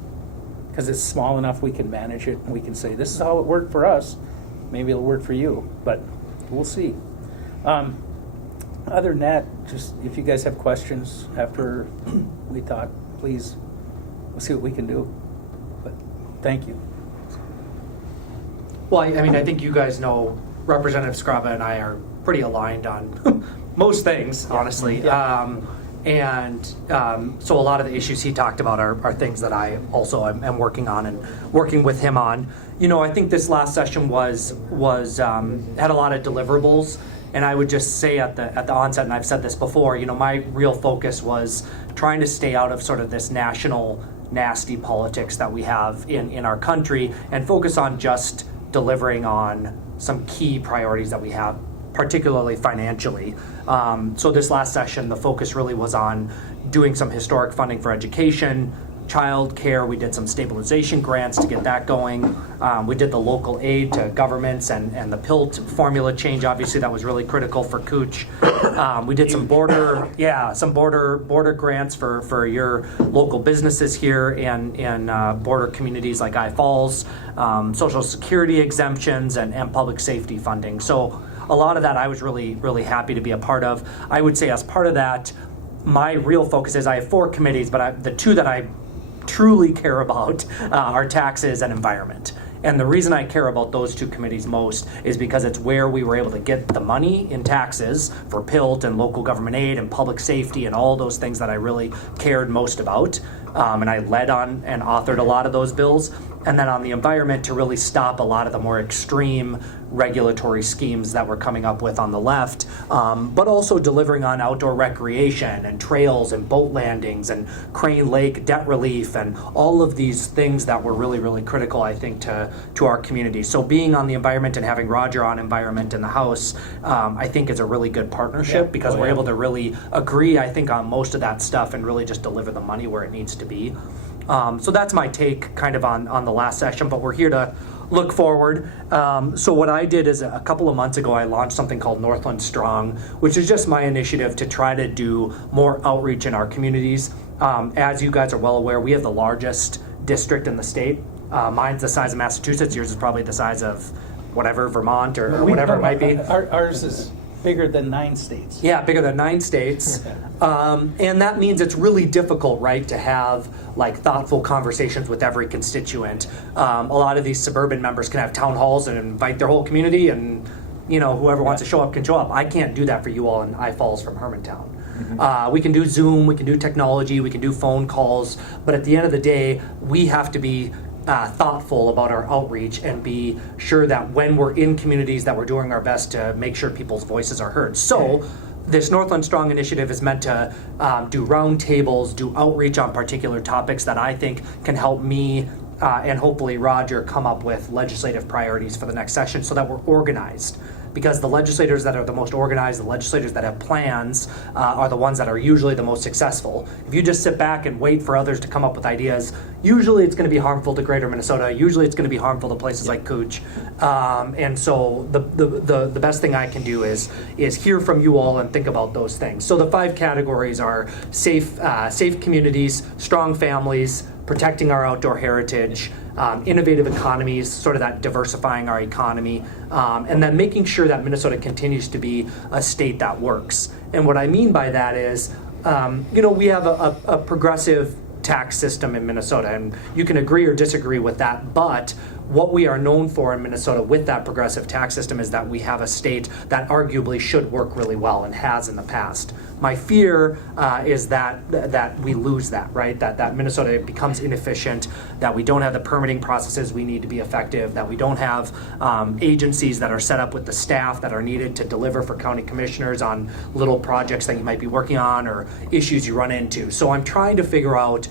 because it's small enough we can manage it and we can say this is how it worked for us. Maybe it'll work for you, but we'll see. Other than that, just if you guys have questions after we talk, please, we'll see what we can do. But thank you. Well, I think you guys know Representative Skraba and I are pretty aligned on most things, honestly. Yeah. So a lot of the issues he talked about are things that I also am working on and working with him on. I think this last session was had a lot of deliverables, and I would just say at the onset, and I've said this before, my real focus was trying to stay out of sort of this national nasty politics that we have in our country and focus on just delivering on some key priorities that we have, particularly financially. So this last session, the focus really was on doing some historic funding for education, child care. We did some stabilization grants to get that going. We did the local aid to governments and the PILT formula change. Obviously, that was really critical for Cooch. We did some border grants for your local businesses here and border communities like I Falls, Social Security exemptions and public safety funding. So a lot of that I was really, really happy to be a part of. I would say as part of that, my real focus is I have 4 committees, but the 2 that I truly care about are taxes and environment. And the reason I care about those 2 committees most is because it's where we were able to get the money in taxes for PILT and local government aid and public safety and all those things that I really cared most about. And I led on and authored a lot of those bills. And then on the environment, to really stop a lot of the more extreme regulatory schemes that we're coming up with on the left, but also delivering on outdoor recreation and trails and boat landings and Crane Lake debt relief and all of these things that were really, really critical, I think, to our community. So being on the environment and having Roger on environment in the House, I think is a really good partnership because we're able to really agree, I think, on most of that stuff and really just deliver the money where it needs to be. So that's my take kind of on the last session, but we're here to look forward. So what I did is a couple of months ago, I launched something called Northland Strong, which is just my initiative to try to do more outreach in our communities. As you guys are well aware, we have the largest district in the state. Mine's the size of Massachusetts. Yours is probably the size of whatever, Vermont or whatever it might be. Ours is bigger than 9 states. Yeah, bigger than 9 states. And that means it's really difficult, right, to have like thoughtful conversations with every constituent. A lot of these suburban members can have town halls and invite their whole community and, whoever wants to show up can show up. I can't do that for you all in I Falls from Hermantown. Mm-hmm. We can do Zoom, we can do technology, we can do phone calls, but at the end of the day, we have to be thoughtful about our outreach and be sure that when we're in communities that we're doing our best to make sure people's voices are heard. So this Northland Strong initiative is meant to do round tables, do outreach on particular topics that I think can help me and hopefully Roger come up with legislative priorities for the next session so that we're organized. Because the legislators that are the most organized, the legislators that have plans, are the ones that are usually the most successful. If you just sit back and wait for others to come up with ideas, usually it's going to be harmful to greater Minnesota. Usually it's going to be harmful to places like Cooch. And so the best thing I can do is hear from you all and think about those things. So the 5 categories are safe communities, strong families, protecting our outdoor heritage, innovative economies, sort of that diversifying our economy, and then making sure that Minnesota continues to be a state that works. And what I mean by that is, we have a progressive tax system in Minnesota. And you can agree or disagree with that, but what we are known for in Minnesota with that progressive tax system is that we have a state that arguably should work really well and has in the past. My fear is that we lose that, right? That Minnesota becomes inefficient, that we don't have the permitting processes we need to be effective, that we don't have agencies that are set up with the staff that are needed to deliver for county commissioners on little projects that you might be working on or issues you run into. So I'm trying to figure out,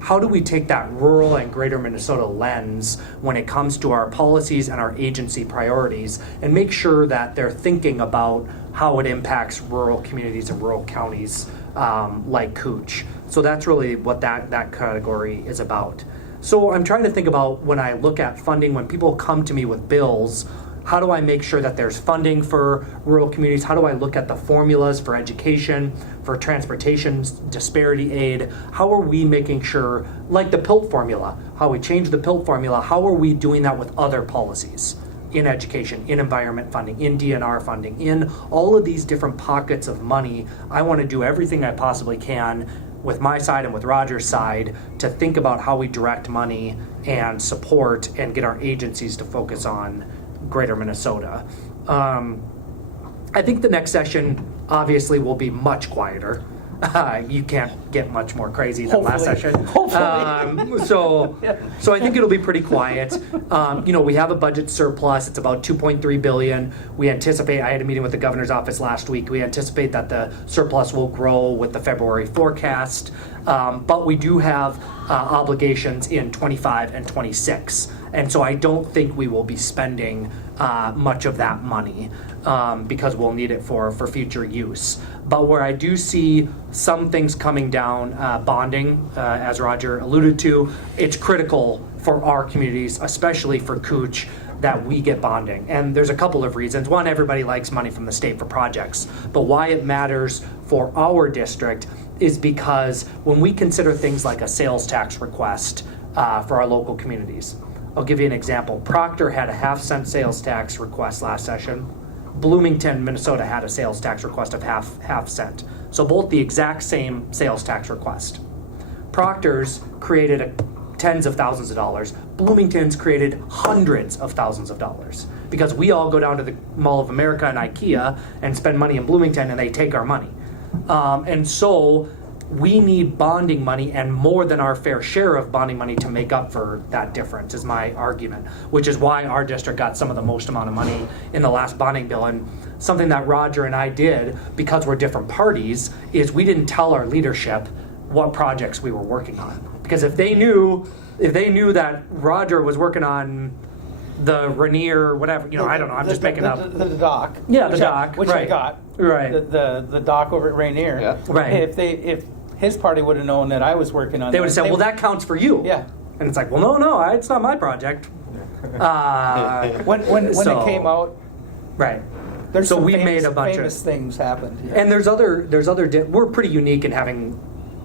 how do we take that rural and greater Minnesota lens when it comes to our policies and our agency priorities and make sure that they're thinking about how it impacts rural communities and rural counties like Cooch. So that's really what that category is about. So I'm trying to think about, when I look at funding, when people come to me with bills, how do I make sure that there's funding for rural communities? How do I look at the formulas for education, for transportation disparity aid? How are we making sure, like the PILT formula, how we change the PILT formula, how are we doing that with other policies in education, in environment funding, in DNR funding, in all of these different pockets of money? I want to do everything I possibly can with my side and with Roger's side to think about how we direct money and support and get our agencies to focus on greater Minnesota. I think the next session obviously will be much quieter. You can't get much more crazy than last session. So I think it'll be pretty quiet. We have a budget surplus. It's about $2.3 billion. We anticipate, I had a meeting with the governor's office last week. We anticipate that the surplus will grow with the February forecast. But we do have obligations in 25 and 26. And so I don't think we will be spending much of that money because we'll need it for future use. But where I do see some things coming down, bonding, as Roger alluded to, it's critical for our communities, especially for Cooch, that we get bonding. And there's a couple of reasons. One, everybody likes money from the state for projects. But why it matters for our district is because when we consider things like a sales tax request for our local communities, I'll give you an example. Proctor had a half-cent sales tax request last session. Bloomington, Minnesota had a sales tax request of half cent. So both the exact same sales tax request. Proctor's created tens of thousands of dollars. Bloomington's created hundreds of thousands of dollars because we all go down to the Mall of America and IKEA and spend money in Bloomington and they take our money. And so we need bonding money and more than our fair share of bonding money to make up for that difference, is my argument, which is why our district got some of the most amount of money in the last bonding bill. And something that Roger and I did, because we're different parties, is we didn't tell our leadership what projects we were working on. Because if they knew that Roger was working on the Rainier, whatever, I don't know, I'm just making up. The dock. Yeah, the dock, Which right. I got. Right. The dock over at Rainier. Yeah. Right. If his party would have known that I was working on They would have said, well, that counts for you. Yeah. And it's like, well, no, it's not my project. When it came out, right. there's So some we famous, made a bunch famous of things happened. Yeah. And we're pretty unique in having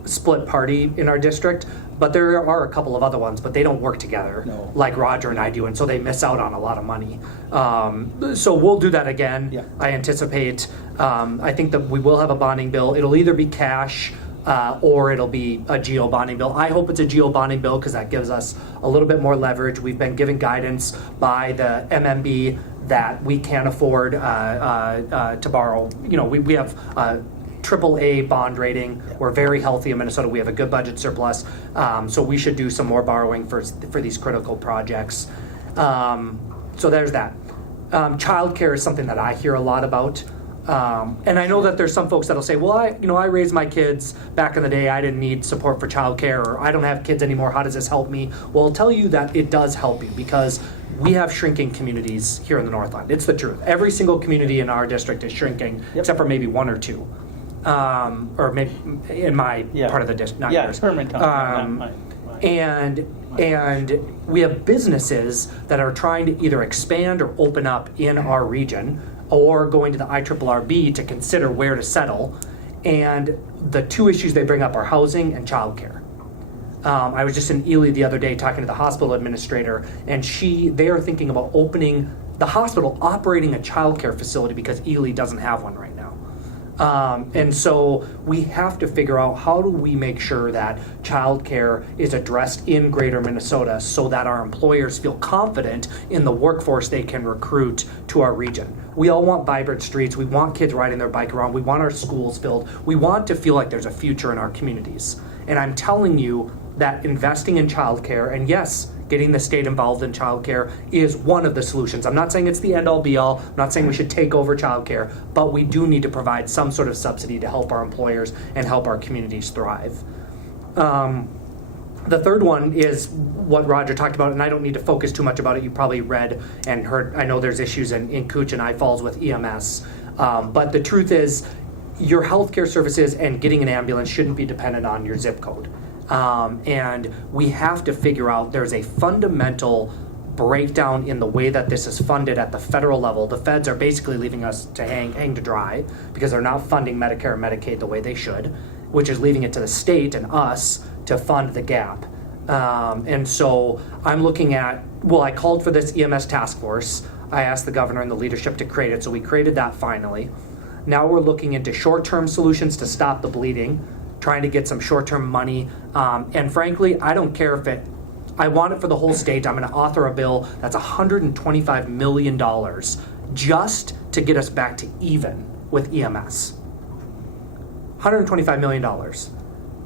split party in our district, but there are a couple of other ones, but they don't work together like Roger and I do, and so they miss out on a lot of money. So we'll do that again. Yeah. I anticipate, I think that we will have a bonding bill. It'll either be cash or it'll be a geo bonding bill. I hope it's a geo bonding bill because that gives us a little bit more leverage. We've been given guidance by the MMB that we can't afford to borrow. We have AAA bond rating. We're very healthy in Minnesota. We have a good budget surplus. So we should do some more borrowing for these critical projects. So there's that. Childcare is something that I hear a lot about. And I know that there's some folks that'll say, well, I raised my kids back in the day. I didn't need support for childcare, or I don't have kids anymore. How does this help me? Well, I'll tell you that it does help you because we have shrinking communities here in the Northland. It's the truth. Every single community in our district is shrinking, except for maybe one or two. Or maybe in my part of the district, not yours. And we have businesses that are trying to either expand or open up in our region, or going to the IRRB to consider where to settle. And the two issues they bring up are housing and childcare. I was just in Ely the other day talking to the hospital administrator, and they are thinking about opening the hospital, operating a childcare facility because Ely doesn't have one right now. And so we have to figure out how do we make sure that childcare is addressed in greater Minnesota so that our employers feel confident in the workforce they can recruit to our region. We all want vibrant streets. We want kids riding their bike around. We want our schools filled. We want to feel like there's a future in our communities. And I'm telling you that investing in childcare, and yes, getting the state involved in childcare is one of the solutions. I'm not saying it's the end-all be-all. I'm not saying we should take over childcare, but we do need to provide some sort of subsidy to help our employers and help our communities thrive. The third one is what Roger talked about, and I don't need to focus too much about it. You probably read and heard. I know there's issues in Cooch and I Falls with EMS, but the truth is your healthcare services and getting an ambulance shouldn't be dependent on your zip code. And we have to figure out there's a fundamental breakdown in the way that this is funded at the federal level. The feds are basically leaving us to hang to dry because they're not funding Medicare and Medicaid the way they should, which is leaving it to the state and us to fund the gap. And so I'm looking at, I called for this EMS task force. I asked the governor and the leadership to create it, so we created that finally. Now we're looking into short-term solutions to stop the bleeding, trying to get some short-term money. And frankly, I don't care if I want it for the whole state. I'm going to author a bill that's $125 million just to get us back to even with EMS. $125 million.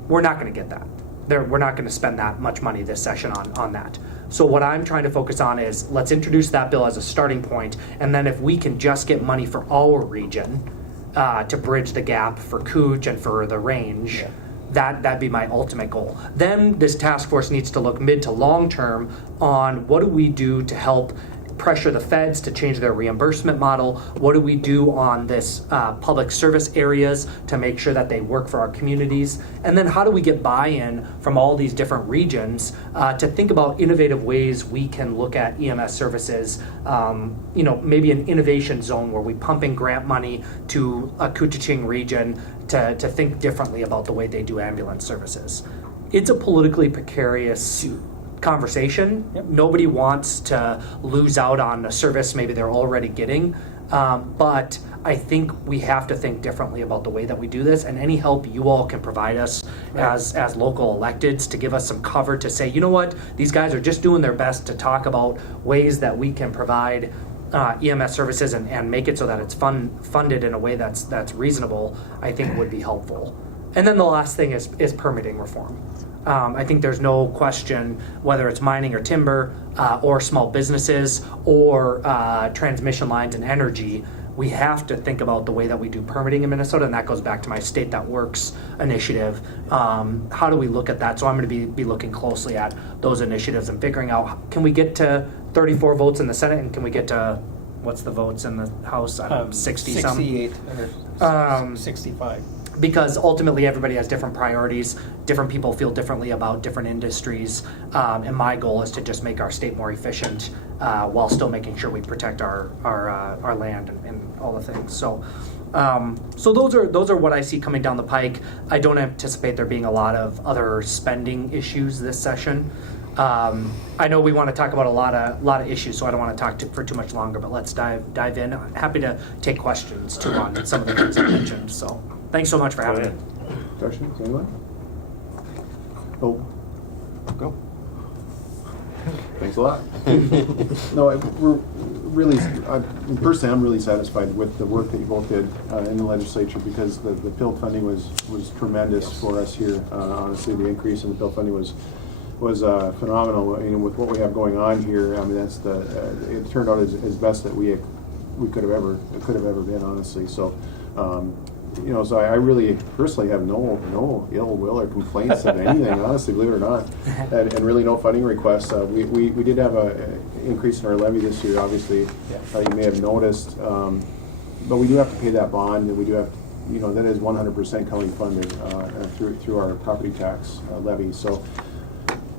We're not going to get that. We're not going to spend that much money this session on that. So what I'm trying to focus on is let's introduce that bill as a starting point, and then if we can just get money for our region to bridge the gap for Cooch and for the range, that'd be my ultimate goal. Then this task force needs to look mid to long term on what do we do to help pressure the feds to change their reimbursement model. What do we do on this public service areas to make sure that they work for our communities? And then how do we get buy-in from all these different regions to think about innovative ways we can look at EMS services, maybe an innovation zone where we pump in grant money to a Koochiching region to think differently about the way they do ambulance services. It's a politically precarious conversation. Yep. Nobody wants to lose out on a service maybe they're already getting, but I think we have to think differently about the way that we do this, and any help you all can provide us as local electeds to give us some cover to say, you know what, these guys are just doing their best to talk about ways that we can provide EMS services and make it so that it's funded in a way that's reasonable, I think would be helpful. And then the last thing is permitting reform. I think there's no question whether it's mining or timber or small businesses or transmission lines and energy, we have to think about the way that we do permitting in Minnesota, and that goes back to my State That Works initiative. How do we look at that? So I'm going to be looking closely at those initiatives and figuring out, can we get to 34 votes in the Senate, and can we get to, what's the votes in the House? 60 some? 68 or 65. Because ultimately everybody has different priorities, different people feel differently about different industries, and my goal is to just make our state more efficient while still making sure we protect our land and all the things. So those are what I see coming down the pike. I don't anticipate there being a lot of other spending issues this session. I know we want to talk about a lot of issues, so I don't want to talk for too much longer, but let's dive in. I'm happy to take questions too on some of the things I mentioned. So thanks so much for having me. Questions, anyone? Oh, go. Thanks a lot. No, we're really, personally, I'm really satisfied with the work that you both did in the legislature, because the PIL funding was tremendous for us here. Honestly, the increase in the PIL funding was phenomenal. With what we have going on here, I mean, it turned out as best that we could have ever been, honestly. So. So I really personally have no ill will or complaints of anything, honestly, believe it or not, and really no funding requests. We did have an increase in our levy this year, obviously. You may have noticed, but we do have to pay that bond, and we do have, that is 100% county funded through our property tax levy. So.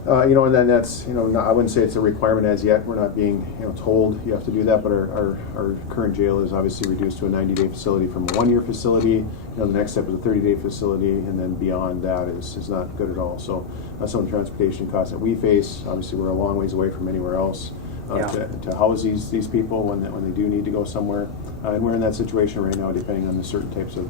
And then that's, I wouldn't say it's a requirement as yet. We're not being, told you have to do that, but our current jail is obviously reduced to a 90-day facility from a 1-year facility. The next step is a 30-day facility, and then beyond that is not good at all. So some of the transportation costs that we face, obviously we're a long ways away from anywhere else to house these people when they do need to go somewhere. And we're in that situation right now, depending on the certain types of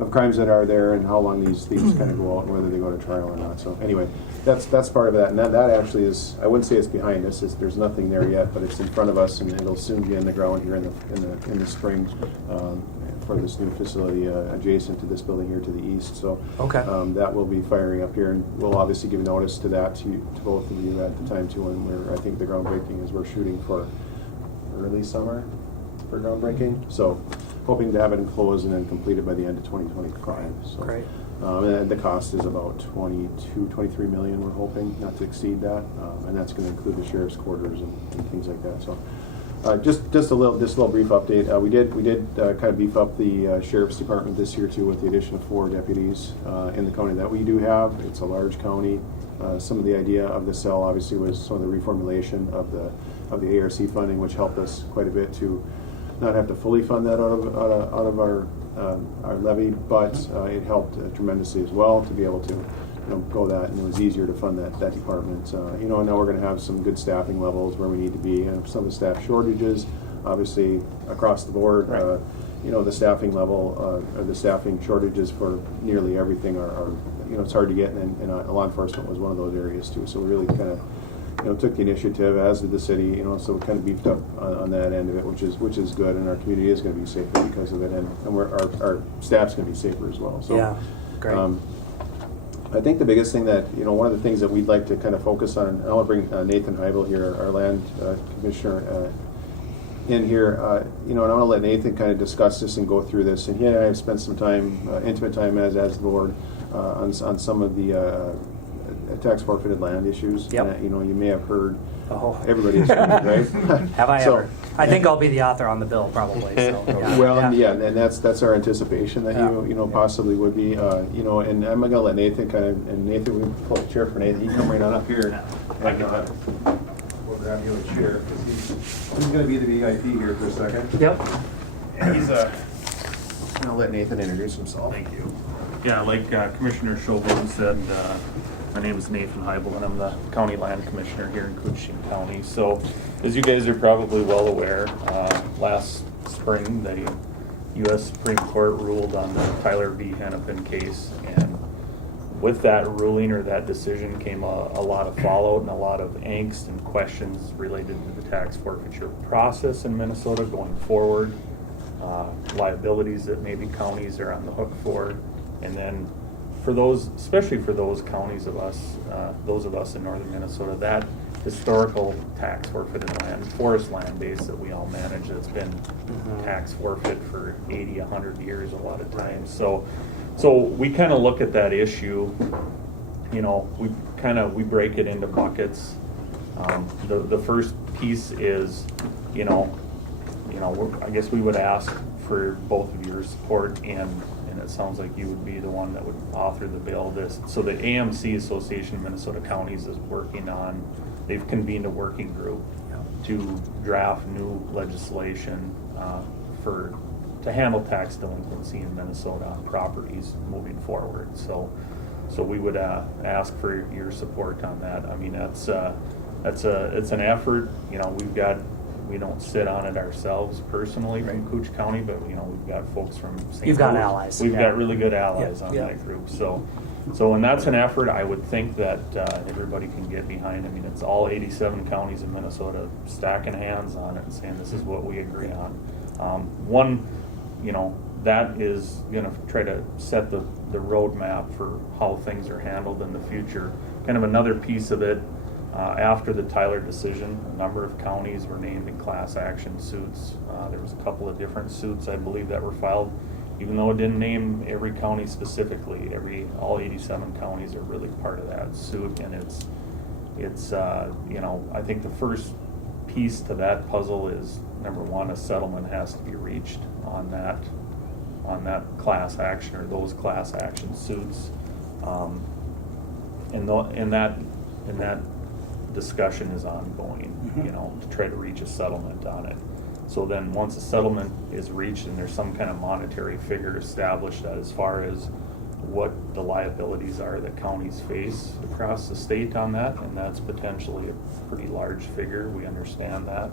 of crimes that are there and how long these kind of go out and whether they go to trial or not. So anyway, that's part of that. And that actually is, I wouldn't say it's behind us. There's nothing there yet, but it's in front of us, and it'll soon be in the ground here in the spring for this new facility adjacent to this building here to the east. So Okay. that will be firing up here, and we'll obviously give notice to that to both of you at the time too. And I think the groundbreaking is we're shooting for early summer for groundbreaking. So hoping to have it enclosed and then completed by the end of 2025. So, Great. And the cost is about 23 million. We're hoping not to exceed that, and that's going to include the sheriff's quarters and things like that. So, just a little brief update. We did kind of beef up the sheriff's department this year too with the addition of 4 deputies in the county that we do have. It's a large county. Some of the idea of the cell obviously was some of the reformulation of the ARC funding, which helped us quite a bit to not have to fully fund that out of our levy, but it helped tremendously as well to be able to go that, and it was easier to fund that department. And now we're going to have some good staffing levels where we need to be, and some of the staff shortages, obviously across the board. Right. The staffing level, or the staffing shortages for nearly everything are it's hard to get, and law enforcement was one of those areas too. So we really kind of took the initiative, as did the city, so we kind of beefed up on that end of it, which is good, and our community is going to be safer because of it, and our staff's going to be safer as well. So, Yeah, great. I think the biggest thing that, one of the things that we'd like to kind of focus on, and I want to bring Nathan Heibel here, our land commissioner, in here, and I want to let Nathan kind of discuss this and go through this, and he and I have spent some time, intimate time as the board, on some of the tax forfeited land issues. Yep. And, you may have heard. Oh. Everybody has heard, right? Have I So- ever? I think I'll be the author on the bill, probably. So, Well, yeah, and that's our anticipation that Yeah. possibly would be, and I'm gonna let Nathan and Nathan, we pull a chair for Nathan. You come right on up here. And, we'll grab you a chair because he's gonna be the VIP here for a second. Yep. And he's I'll let Nathan introduce himself. Thank you. Yeah, like Commissioner Schoberg said, my name is Nathan Heibel, and I'm the County Land Commissioner here in Koochiching County. So, as you guys are probably well aware, last spring the U.S. Supreme Court ruled on the Tyler v. Hennepin case, and with that ruling or that decision came a lot of fallout and a lot of angst and questions related to the tax forfeiture process in Minnesota going forward, liabilities that maybe counties are on the hook for, and then for those, especially for those counties of us, those of us in northern Minnesota, that historical tax forfeited land, forest land base that we all manage, that's been tax forfeit for 80, 100 years a lot of times. So we kind of look at that issue, we break it into buckets. The first piece is, I guess we would ask for both of your support, and it sounds like you would be the one that would author the bill. So the AMC, Association of Minnesota Counties, is working on, they've convened a working group to draft new legislation to handle tax delinquency in Minnesota on properties moving forward. So we would ask for your support on that. I mean, it's an effort. We don't sit on it ourselves personally from Cooch County, but we've got folks from St. You've got Louis. allies. We've Yeah. got really good allies on Yeah. that group. So and that's an effort I would think that everybody can get behind. I mean, it's all 87 counties in Minnesota stacking hands on it and saying this is what we agree on. That is going to try to set the roadmap for how things are handled in the future. Kind of another piece of it. After the Tyler decision, a number of counties were named in class action suits. There was a couple of different suits, I believe, that were filed, even though it didn't name every county specifically. All 87 counties are really part of that suit, and it's I think the first piece to that puzzle is, number one, a settlement has to be reached on that class action or those class action suits, and that discussion is ongoing, to try to reach a settlement on it. So then once a settlement is reached and there's some kind of monetary figure established as far as what the liabilities are that counties face across the state on that, and that's potentially a pretty large figure, we understand that.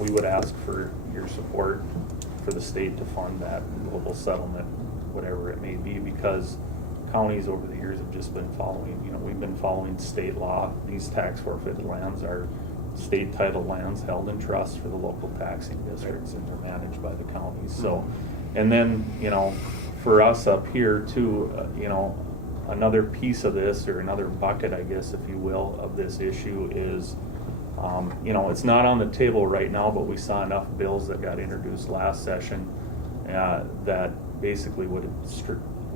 We would ask for your support for the state to fund that global settlement whatever it may be, because counties over the years have just been following, we've been following state law. These tax forfeited lands are state titled lands held in trust for the local taxing districts, and they're managed by the counties. So, and then, for us up here too, another piece of this, or another bucket, I guess, if you will, of this issue is, it's not on the table right now, but we saw enough bills that got introduced last session that basically would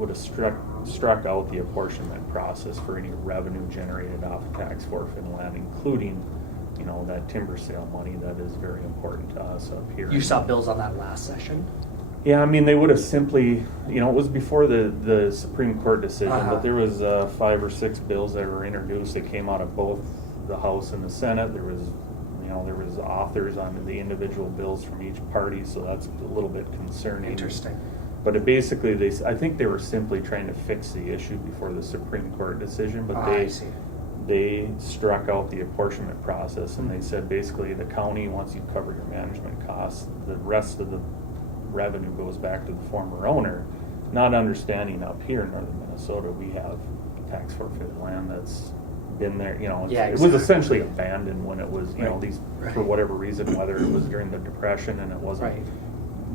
have struck out the apportionment process for any revenue generated off of tax forfeit land, including, that timber sale money that is very important to us up here. You saw bills on that last session? Yeah, I mean, they would have simply, it was before the Supreme Court decision, but there was 5 or 6 bills that were introduced that came out of both the House and the Senate. There was, there was authors on the individual bills from each party, so that's a little bit concerning. Interesting. But it basically, I think they were simply trying to fix the issue before the Supreme Court decision, but I see. they struck out the apportionment process, and they said basically the county, once you cover your management costs, the rest of the revenue goes back to the former owner, not understanding up here in northern Minnesota we have tax forfeited land that's been there, it was essentially abandoned when it was, for whatever reason, whether it was during the Depression and it wasn't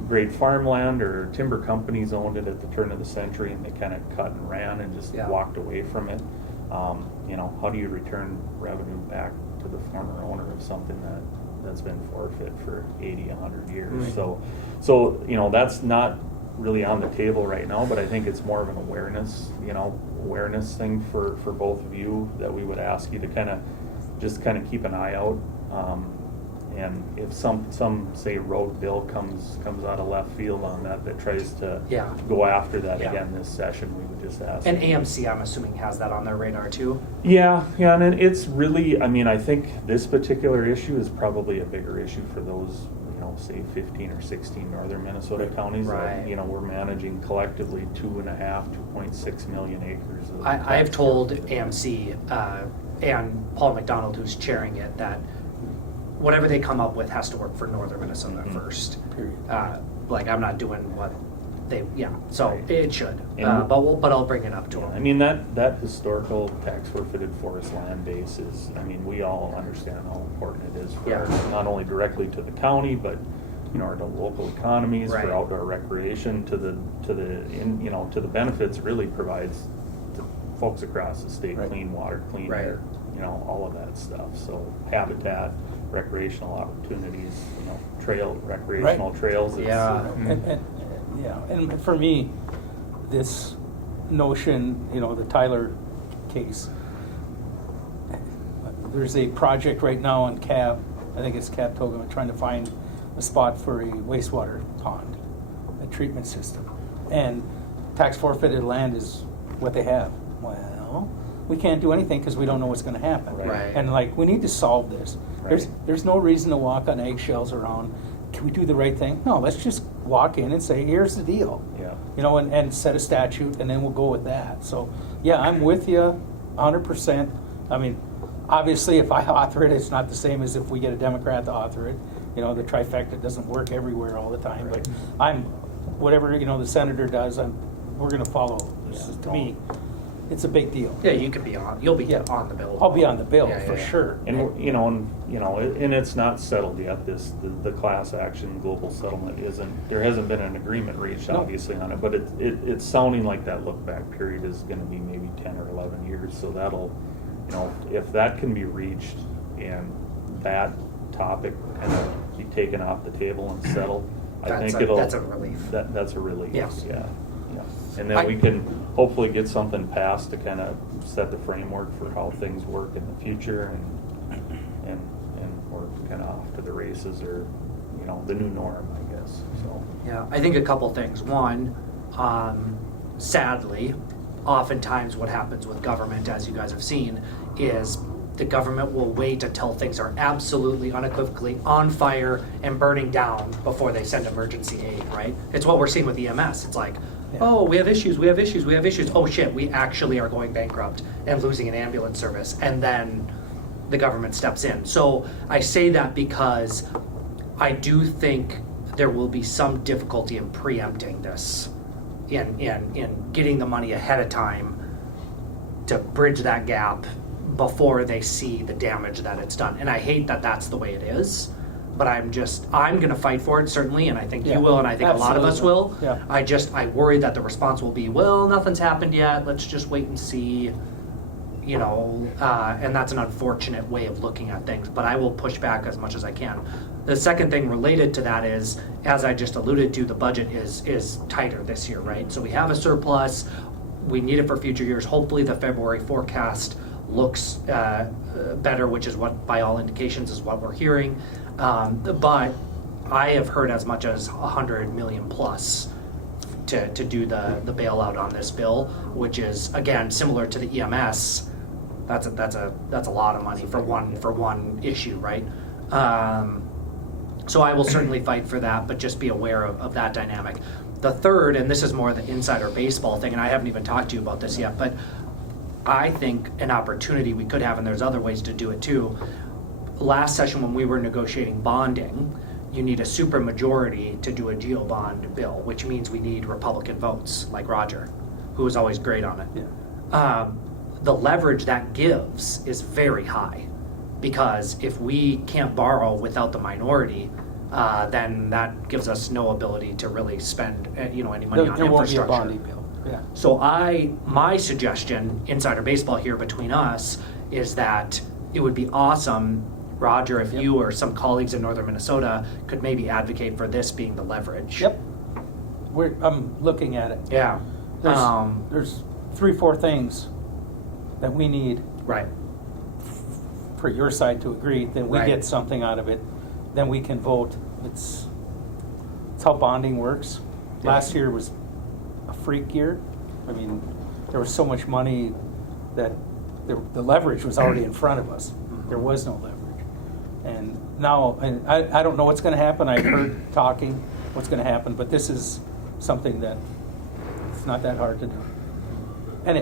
great farmland, or timber companies owned it at the turn of the century and they kind of cut and ran and just walked away from it. How do you return revenue back to the former owner of something that's been forfeit for 80, 100 years? So that's not really on the table right now, but I think it's more of an awareness thing for both of you, that we would ask you to kind of keep an eye out. And if some say road bill comes out of left field on that tries to go after that again this session, we would just ask. And AMC, I'm assuming, has that on their radar too? Yeah, and then it's really, I think this particular issue is probably a bigger issue for those, say 15 or 16 northern Minnesota counties. Right. We're managing collectively 2.6 million acres. I have told AMC and Paul McDonald, who's chairing it, that whatever they come up with has to work for northern Minnesota first. I'm not doing what so it should. But I'll bring it up to them. That historical tax forfeited forest land base is, we all understand how important it is for not only directly to the county, but our local economies, for outdoor recreation, to the benefits really provides to folks across the state, clean water, clean air, all of that stuff. So habitat, recreational opportunities, recreational trails. And for me, this notion, the Tyler case, there's a project right now on Cab, I think it's Cab Togama, trying to find a spot for a wastewater pond, a treatment system. And tax forfeited land is what they have. Well, we can't do anything because we don't know what's going to happen. Right. And we need to solve this. There's no reason to walk on eggshells around, can we do the right thing? No, let's just walk in and say, here's the deal. And set a statute, and then we'll go with that. So, I'm with you 100%. Obviously, if I author it, it's not the same as if we get a Democrat to author it. The trifecta doesn't work everywhere all the time. But whatever, the senator does, we're going to follow. To me, it's a big deal. Yeah, you could be on. You'll be on the bill. I'll be on the bill for sure. And and it's not settled yet. The class action global settlement there hasn't been an agreement reached obviously on it, but it's sounding like that look back period is going to be maybe 10 or 11 years. So that'll, if that can be reached and that topic kind of be taken off the table and settled, that's a relief. That's a relief. Yes. Yeah. And then we can hopefully get something passed to kind of set the framework for how things work in the future, and we're kind of off to the races, or the new norm, I guess. So I think a couple things. One, sadly, oftentimes what happens with government, as you guys have seen, is the government will wait until things are absolutely unequivocally on fire and burning down before they send emergency aid, right? It's what we're seeing with EMS. It's like, oh, we have issues. Oh shit, we actually are going bankrupt and losing an ambulance service. And then the government steps in. So I say that because I do think there will be some difficulty in preempting this in getting the money ahead of time to bridge that gap before they see the damage that it's done. And I hate that that's the way it is, but I'm going to fight for it, certainly, and I think Yeah, you will, and I think a lot of us will. absolutely. Yeah. I worry that the response will be, well, nothing's happened yet, let's just wait and see, and that's an unfortunate way of looking at things, but I will push back as much as I can. The second thing related to that is, as I just alluded to, the budget is tighter this year, right? So we have a surplus, we need it for future years. Hopefully the February forecast looks better, which is what, by all indications, is what we're hearing. But I have heard as much as 100 million plus to do the bailout on this bill, which is, again, similar to the EMS. That's a lot of money for one issue, right? So I will certainly fight for that, but just be aware of that dynamic. The third, and this is more the insider baseball thing, and I haven't even talked to you about this yet, but I think an opportunity we could have, and there's other ways to do it too. Last session when we were negotiating bonding, you need a supermajority to do a geo bond bill, which means we need Republican votes, like Roger, who was always great on it. Yeah. The leverage that gives is very high, because if we can't borrow without the minority, then that gives us no ability to really spend any money on There won't be a infrastructure. bonding bill. Yeah. So my suggestion, insider baseball here between us, is that it would be awesome, Roger, if you or some colleagues in northern Minnesota could maybe advocate for this being the leverage. Yep. I'm looking at it. Yeah. There's 3-4 things that we need Right. for your side to agree, then we Right. get something out of it, then we can vote. It's how bonding works. Yeah. Last year was a freak year. I mean, there was so much money that the leverage was already in front of us. There was no leverage. And now, and I don't know what's going to happen. I heard talking what's going to happen, but this is something that it's not that hard to do. And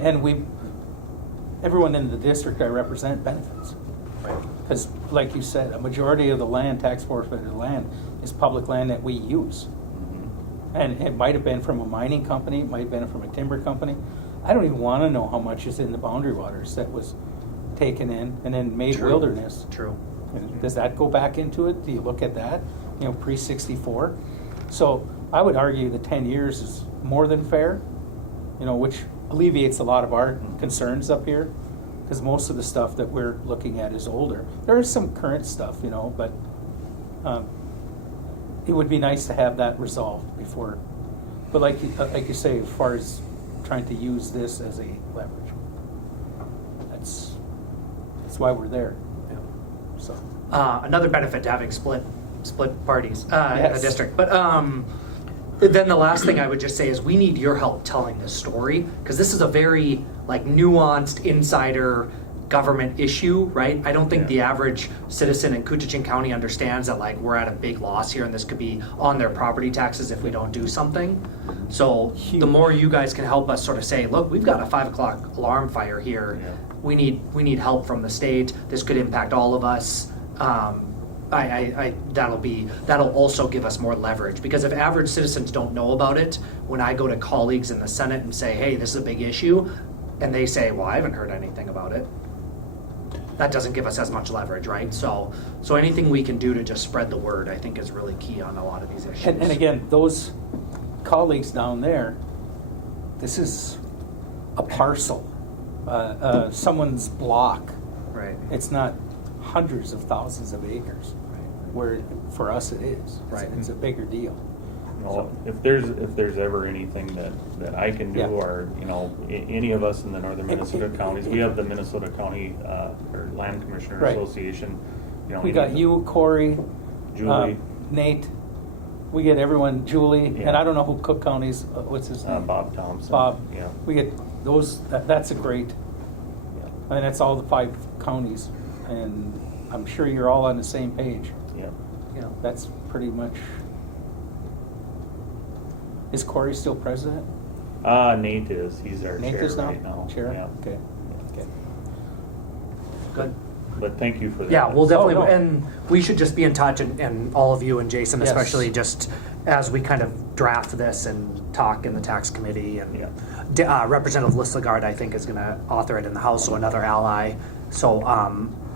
everyone in the district I represent benefits. Because, like you said, a majority of the land, tax forfeited land, is public land that we use. And it might have been from a mining company, it might have been from a timber company. I don't even want to know how much is in the boundary waters that was taken in and then made True. wilderness. True. And does that go back into it? Do you look at that, pre-64? So I would argue that 10 years is more than fair, which alleviates a lot of our concerns up here, because most of the stuff that we're looking at is older. There is some current stuff, but it would be nice to have that resolved before. But like you say, as far as trying to use this as a leverage, that's why we're there. Yeah. So Another benefit to having split parties in Yes. the district. But then the last thing I would just say is we need your help telling this story, because this is a very nuanced insider government issue, right? I don't think the average citizen in Koochiching County understands that we're at a big loss here and this could be on their property taxes if we don't do something. So the more you guys can help us sort of say, look, we've got a 5 o'clock alarm fire here. Yeah. We need help from the state. This could impact all of us. That'll also give us more leverage, because if average citizens don't know about it, when I go to colleagues in the Senate and say, hey, this is a big issue, and they say, well, I haven't heard anything about it, that doesn't give us as much leverage, right? So anything we can do to just spread the word, I think, is really key on a lot of these issues. and again, those colleagues down there, this is a parcel, someone's block. Right. It's not hundreds of thousands of acres, where for us it is. Right. It's a bigger deal. Well, if there's ever anything that I can do, Yeah. or any of us in the northern Minnesota counties, we have the Minnesota County or Land Commissioner Right. Association. We got you, Corey, Julie, Nate. We get everyone, Julie, Yeah. and I don't know who Cook County's. What's his name? Bob Thompson. Bob. Yeah. We get those. That's a great. And that's all the 5 counties, and I'm sure you're all on the same page. Yeah. Yeah. That's pretty much. Is Corey still president? Nate is. He's our Nate chair is now? right now. Chair? Yeah. Okay. Okay. Good. but thank you for that. Yeah, we'll definitely, no. and we should just be in touch, and all of you and Jason Yes. especially, just as we kind of draft this and talk in the tax committee. And Representative Listagard, I think, is going to author it in the House, so another ally. So,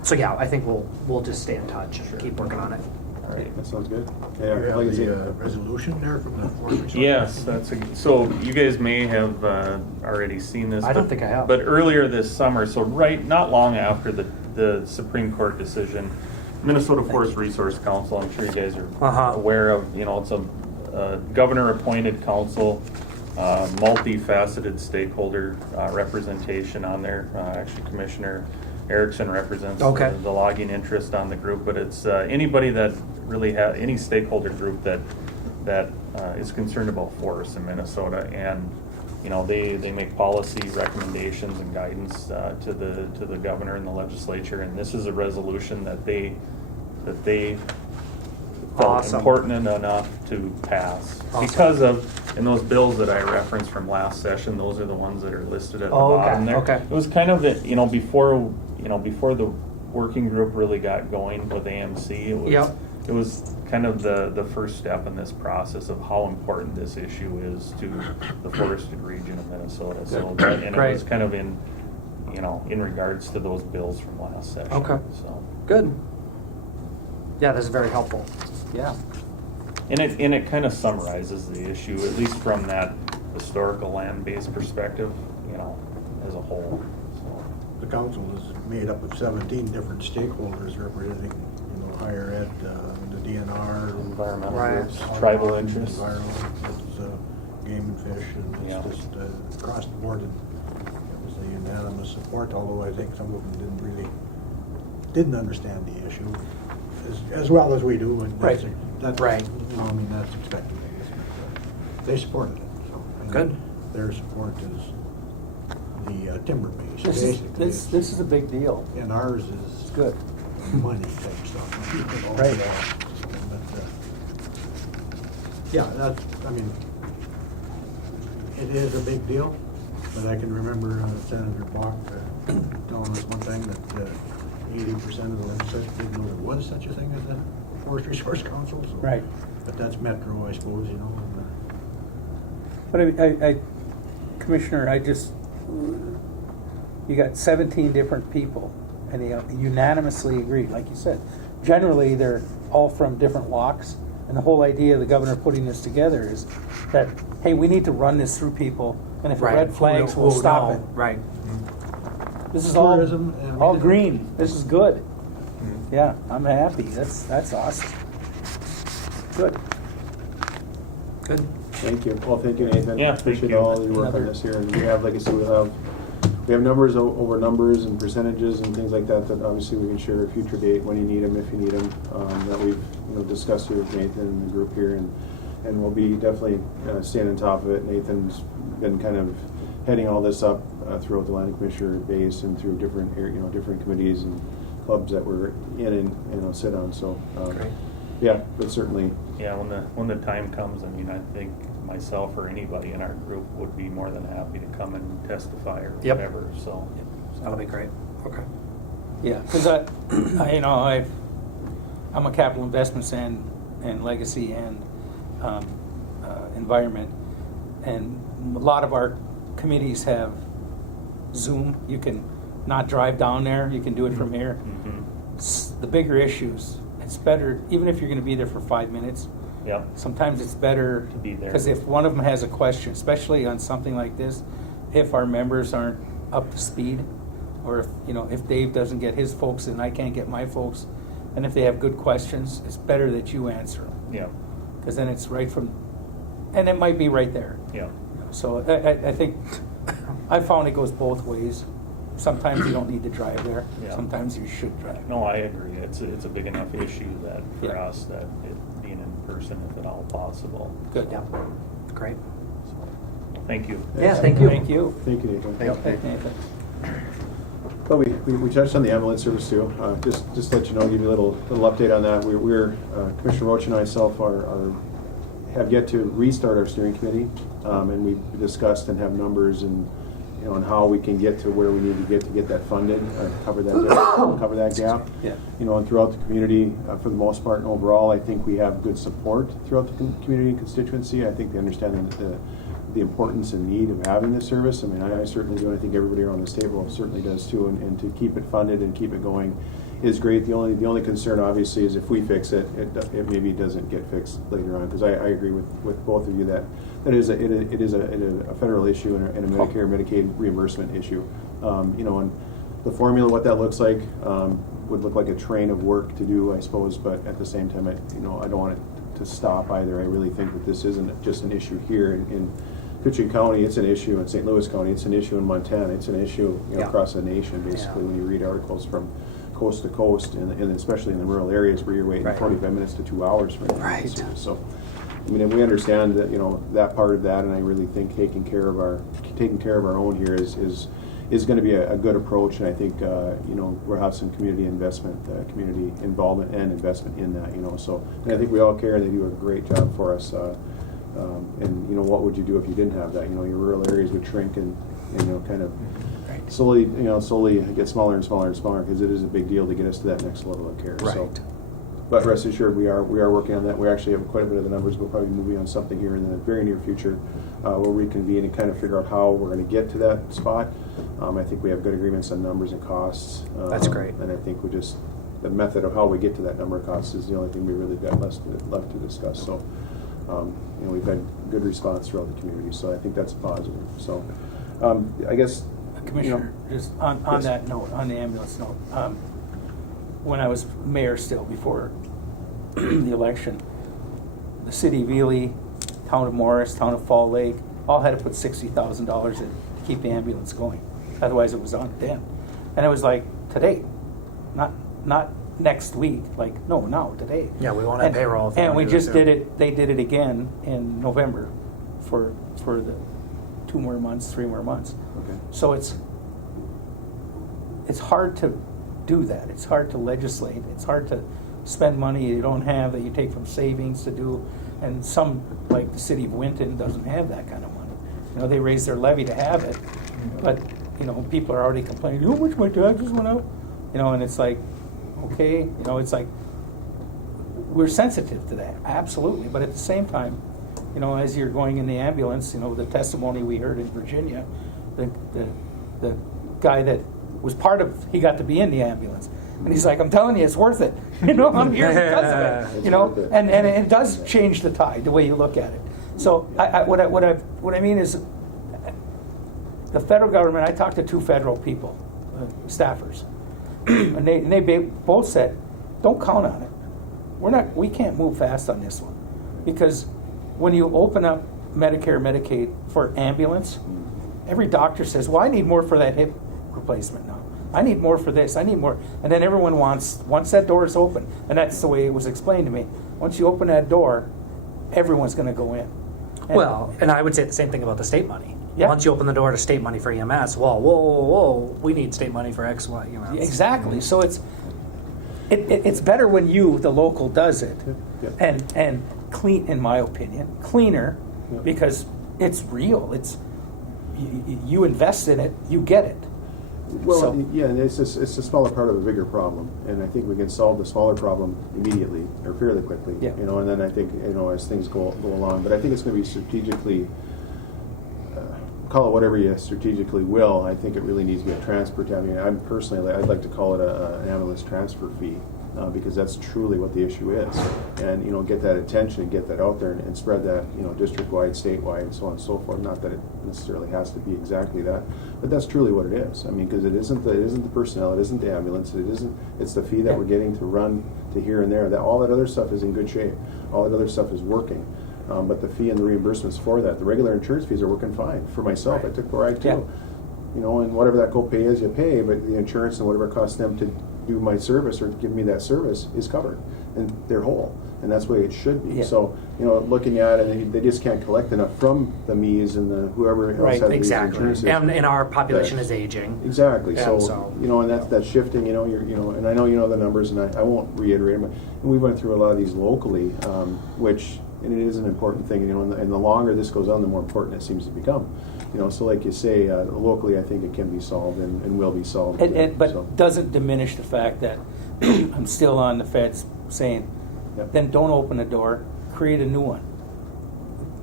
so yeah, I think we'll just stay in touch and keep working on it. All right. That sounds good. You Yeah, have like I say, the resolution there from the Forest Resource? Yes, so you guys may have already seen this. I don't but- think I have. But earlier this summer, so not long after the Supreme Court decision, Minnesota Forest Resource Council, I'm sure you guys are aware of, it's a governor-appointed council, multifaceted stakeholder representation on there. Actually, Commissioner Erickson represents the logging interest on the group, but it's anybody that really any stakeholder group that is concerned about forests in Minnesota, and they make policy recommendations and guidance to the governor and the legislature, and this is a resolution that they felt important enough to pass because of, and those bills that I referenced from last session, those are the ones that are listed at the bottom there. It was kind of before the working group really got going with AMC, it was kind of the first step in this process of how important this issue is to the forested region of Minnesota. So it was kind of in regards to those bills from last session. So Good. Yeah, this is very helpful. Yeah. And it kind of summarizes the issue, at least from that historical land-based perspective, as a whole. So. The council is made up of 17 different stakeholders representing, higher ed, the DNR, environmental groups, all tribal around, interests, environmental, game and fish, and it's just across the board. And it was a unanimous support, although I think some of them didn't understand the issue as well as we do. And that's that's expected. They supported it. So, Good. Their support is the timber base. This is a big deal. And ours is good. Money type stuff. Right. But, it is a big deal, but I can remember Senator Bach telling us one time that 80% of the legislature didn't know there was such a thing as a Forest Resource Council. So, right. But that's Metro, I suppose, But I Commissioner, you got 17 different people, and they unanimously agreed, like you said. Generally, they're all from different walks, and the whole idea of the governor putting this together is that, hey, we need to run this through people, and if it red flags, we'll stop it. Right. This is tourism, all green. This is good. Yeah, I'm happy. That's awesome. Good. Good. Thank you. Well, thank you, Nathan. Yeah, appreciate thank you. all your work on this here. And we have, like I said, we have numbers over numbers and percentages and things like that obviously we can share at a future date when you need them, if you need them, that we've discussed here with Nathan and the group here, and we'll be definitely staying on top of it. Nathan's been kind of heading all this up throughout the land commissioner base and through different different committees and clubs that we're in and sit on. So yeah, but certainly. Yeah, when the time comes, I think myself or anybody in our group would be more than happy to come and testify or whatever. So that'll be great. Okay. Yeah, because I'm a capital investments and legacy and environment, and a lot of our committees have Zoom. You can not drive down there. You can do it from here. The bigger issues, it's better, even if you're going to be there for 5 minutes. Yeah. Sometimes it's better to be there, because if one of them has a question, especially on something like this, if our members aren't up to speed, or if Dave doesn't get his folks and I can't get my folks, and if they have good questions, it's better that you answer them. Yeah. Because then it's right from, and it might be right there. Yeah. So I think I found it goes both ways. Sometimes you don't need to drive there. Yeah. Sometimes you should drive. No, I agree. It's a big enough issue that for us that it being in person, if at all possible. Good. Yeah. Great. So, thank you. Yeah, thank you. Thank you. Thank you, Nathan. Thank you, Nathan. Well, we touched on the ambulance service too. Just to let you know, give you a little update on that. We're Commissioner Roach and myself have yet to restart our steering committee, and we've discussed and have numbers and on how we can get to where we need to get that funded, to cover that gap. Yeah. And throughout the community, for the most part and overall, I think we have good support throughout the community and constituency. I think they understand the importance and need of having this service. I mean, I certainly do, and I think everybody around this table certainly does too, and to keep it funded and keep it going is great. The only concern obviously is if we fix it, it maybe doesn't get fixed later on, because I agree with both of you that it is a federal issue and a Medicare Medicaid reimbursement issue. And the formula, what that looks like, would look like a train of work to do, I suppose. But at the same time, I don't want it to stop either. I really think that this isn't just an issue here in Koochiching County. It's an issue in St. Louis County. It's an issue in Montana. It's an issue across the nation, basically. When you read articles from coast to coast, and especially in the rural areas where you're waiting 45 minutes to 2 hours for an service. So, I mean, we understand that that part of that, and I really think taking care of our own here is going to be a good approach. And I think we'll have some community investment, community involvement, and investment in that. So, and I think we all care, and they do a great job for us. And what would you do if you didn't have that? Your rural areas would shrink and kind of slowly get smaller and smaller and smaller, because it is a big deal to get us to that next level of care. Right. So, but rest assured, we are working on that. We actually have quite a bit of the numbers. We'll probably be moving on something here in the very near future. We'll reconvene and kind of figure out how we're going to get to that spot. I think we have good agreements on numbers and costs. That's great. And I think the method of how we get to that number of costs is the only thing we really got left to discuss. So, we've had good response throughout the community. So I think that's positive. So, I guess. Commissioner, just on Yes. that note, on the ambulance note, when I was mayor still, before the election, the city of Ely, town of Morris, town of Fall Lake, all had to put $60,000 in to keep the ambulance going. Otherwise it was on then. And it was like, today, not next week, now, today. Yeah, we won't have payroll. And we just did it, they did it again in November for the 2 more months, 3 more months. Okay. So it's hard to do that. It's hard to legislate. It's hard to spend money you don't have that you take from savings to do. And some, like the city of Winton, doesn't have that kind of money. They raise their levy to have it, but people are already complaining. How much my taxes went up? And it's like, okay, it's like we're sensitive to that, absolutely. But at the same time, as you're going in the ambulance, the testimony we heard in Virginia, the guy that was he got to be in the ambulance. And he's like, I'm telling you, it's worth it. I'm here because of it. And it does change the tide, the way you look at it. So what I mean is, the federal government, I talked to 2 federal people, staffers, and they both said, don't count on it. We can't move fast on this one. Because when you open up Medicare, Medicaid for ambulance, every doctor says, well, I need more for that hip replacement now. I need more for this. I need more. And then everyone once that door is open, and that's the way it was explained to me, once you open that door, everyone's going to go in. And I would say the same thing about the state money. Yeah. Once you open the door to state money for EMS, whoa, we need state money for X, Y, Exactly. So it's better when the local, does it, and clean, in my opinion, cleaner, because it's real. It's you invest in it, you get it. Well, and it's a smaller part of a bigger problem, and I think we can solve the smaller problem immediately or fairly quickly. Yeah. And then I think as things go along, but I think it's going to be strategically. Call it whatever you strategically will. I think it really needs to be a transfer. I'm personally, I'd like to call it an ambulance transfer fee, because that's truly what the issue is. And get that attention and get that out there and spread that district-wide, statewide, and so on and so forth. Not that it necessarily has to be exactly that, but that's truly what it is. I mean, because it isn't the personnel, it isn't the ambulance, it's the fee that we're getting to run to here and there. That all that other stuff is in good shape. All that other stuff is working. But the fee and the reimbursements for that, the regular insurance fees are working fine. For myself, I took the ride too. Yeah. And whatever that copay is, you pay, but the insurance and whatever it costs them to do my service or to give me that service is covered. and they're whole, and that's the way it should be. Yeah. So, looking at it, they just can't collect enough from the MEs and the whoever else Right, has these Exactly. insurances. And our population That- is aging. Exactly. Yeah, So, so- and that's shifting. And I know you know the numbers, and I won't reiterate them. And we went through a lot of these locally, which and it is an important thing. And the longer this goes on, the more important it seems to become. So like you say, locally, I think it can be solved and will be solved. But So, doesn't diminish the fact that I'm still on the fence saying, Yep. then don't open a door, create a new one.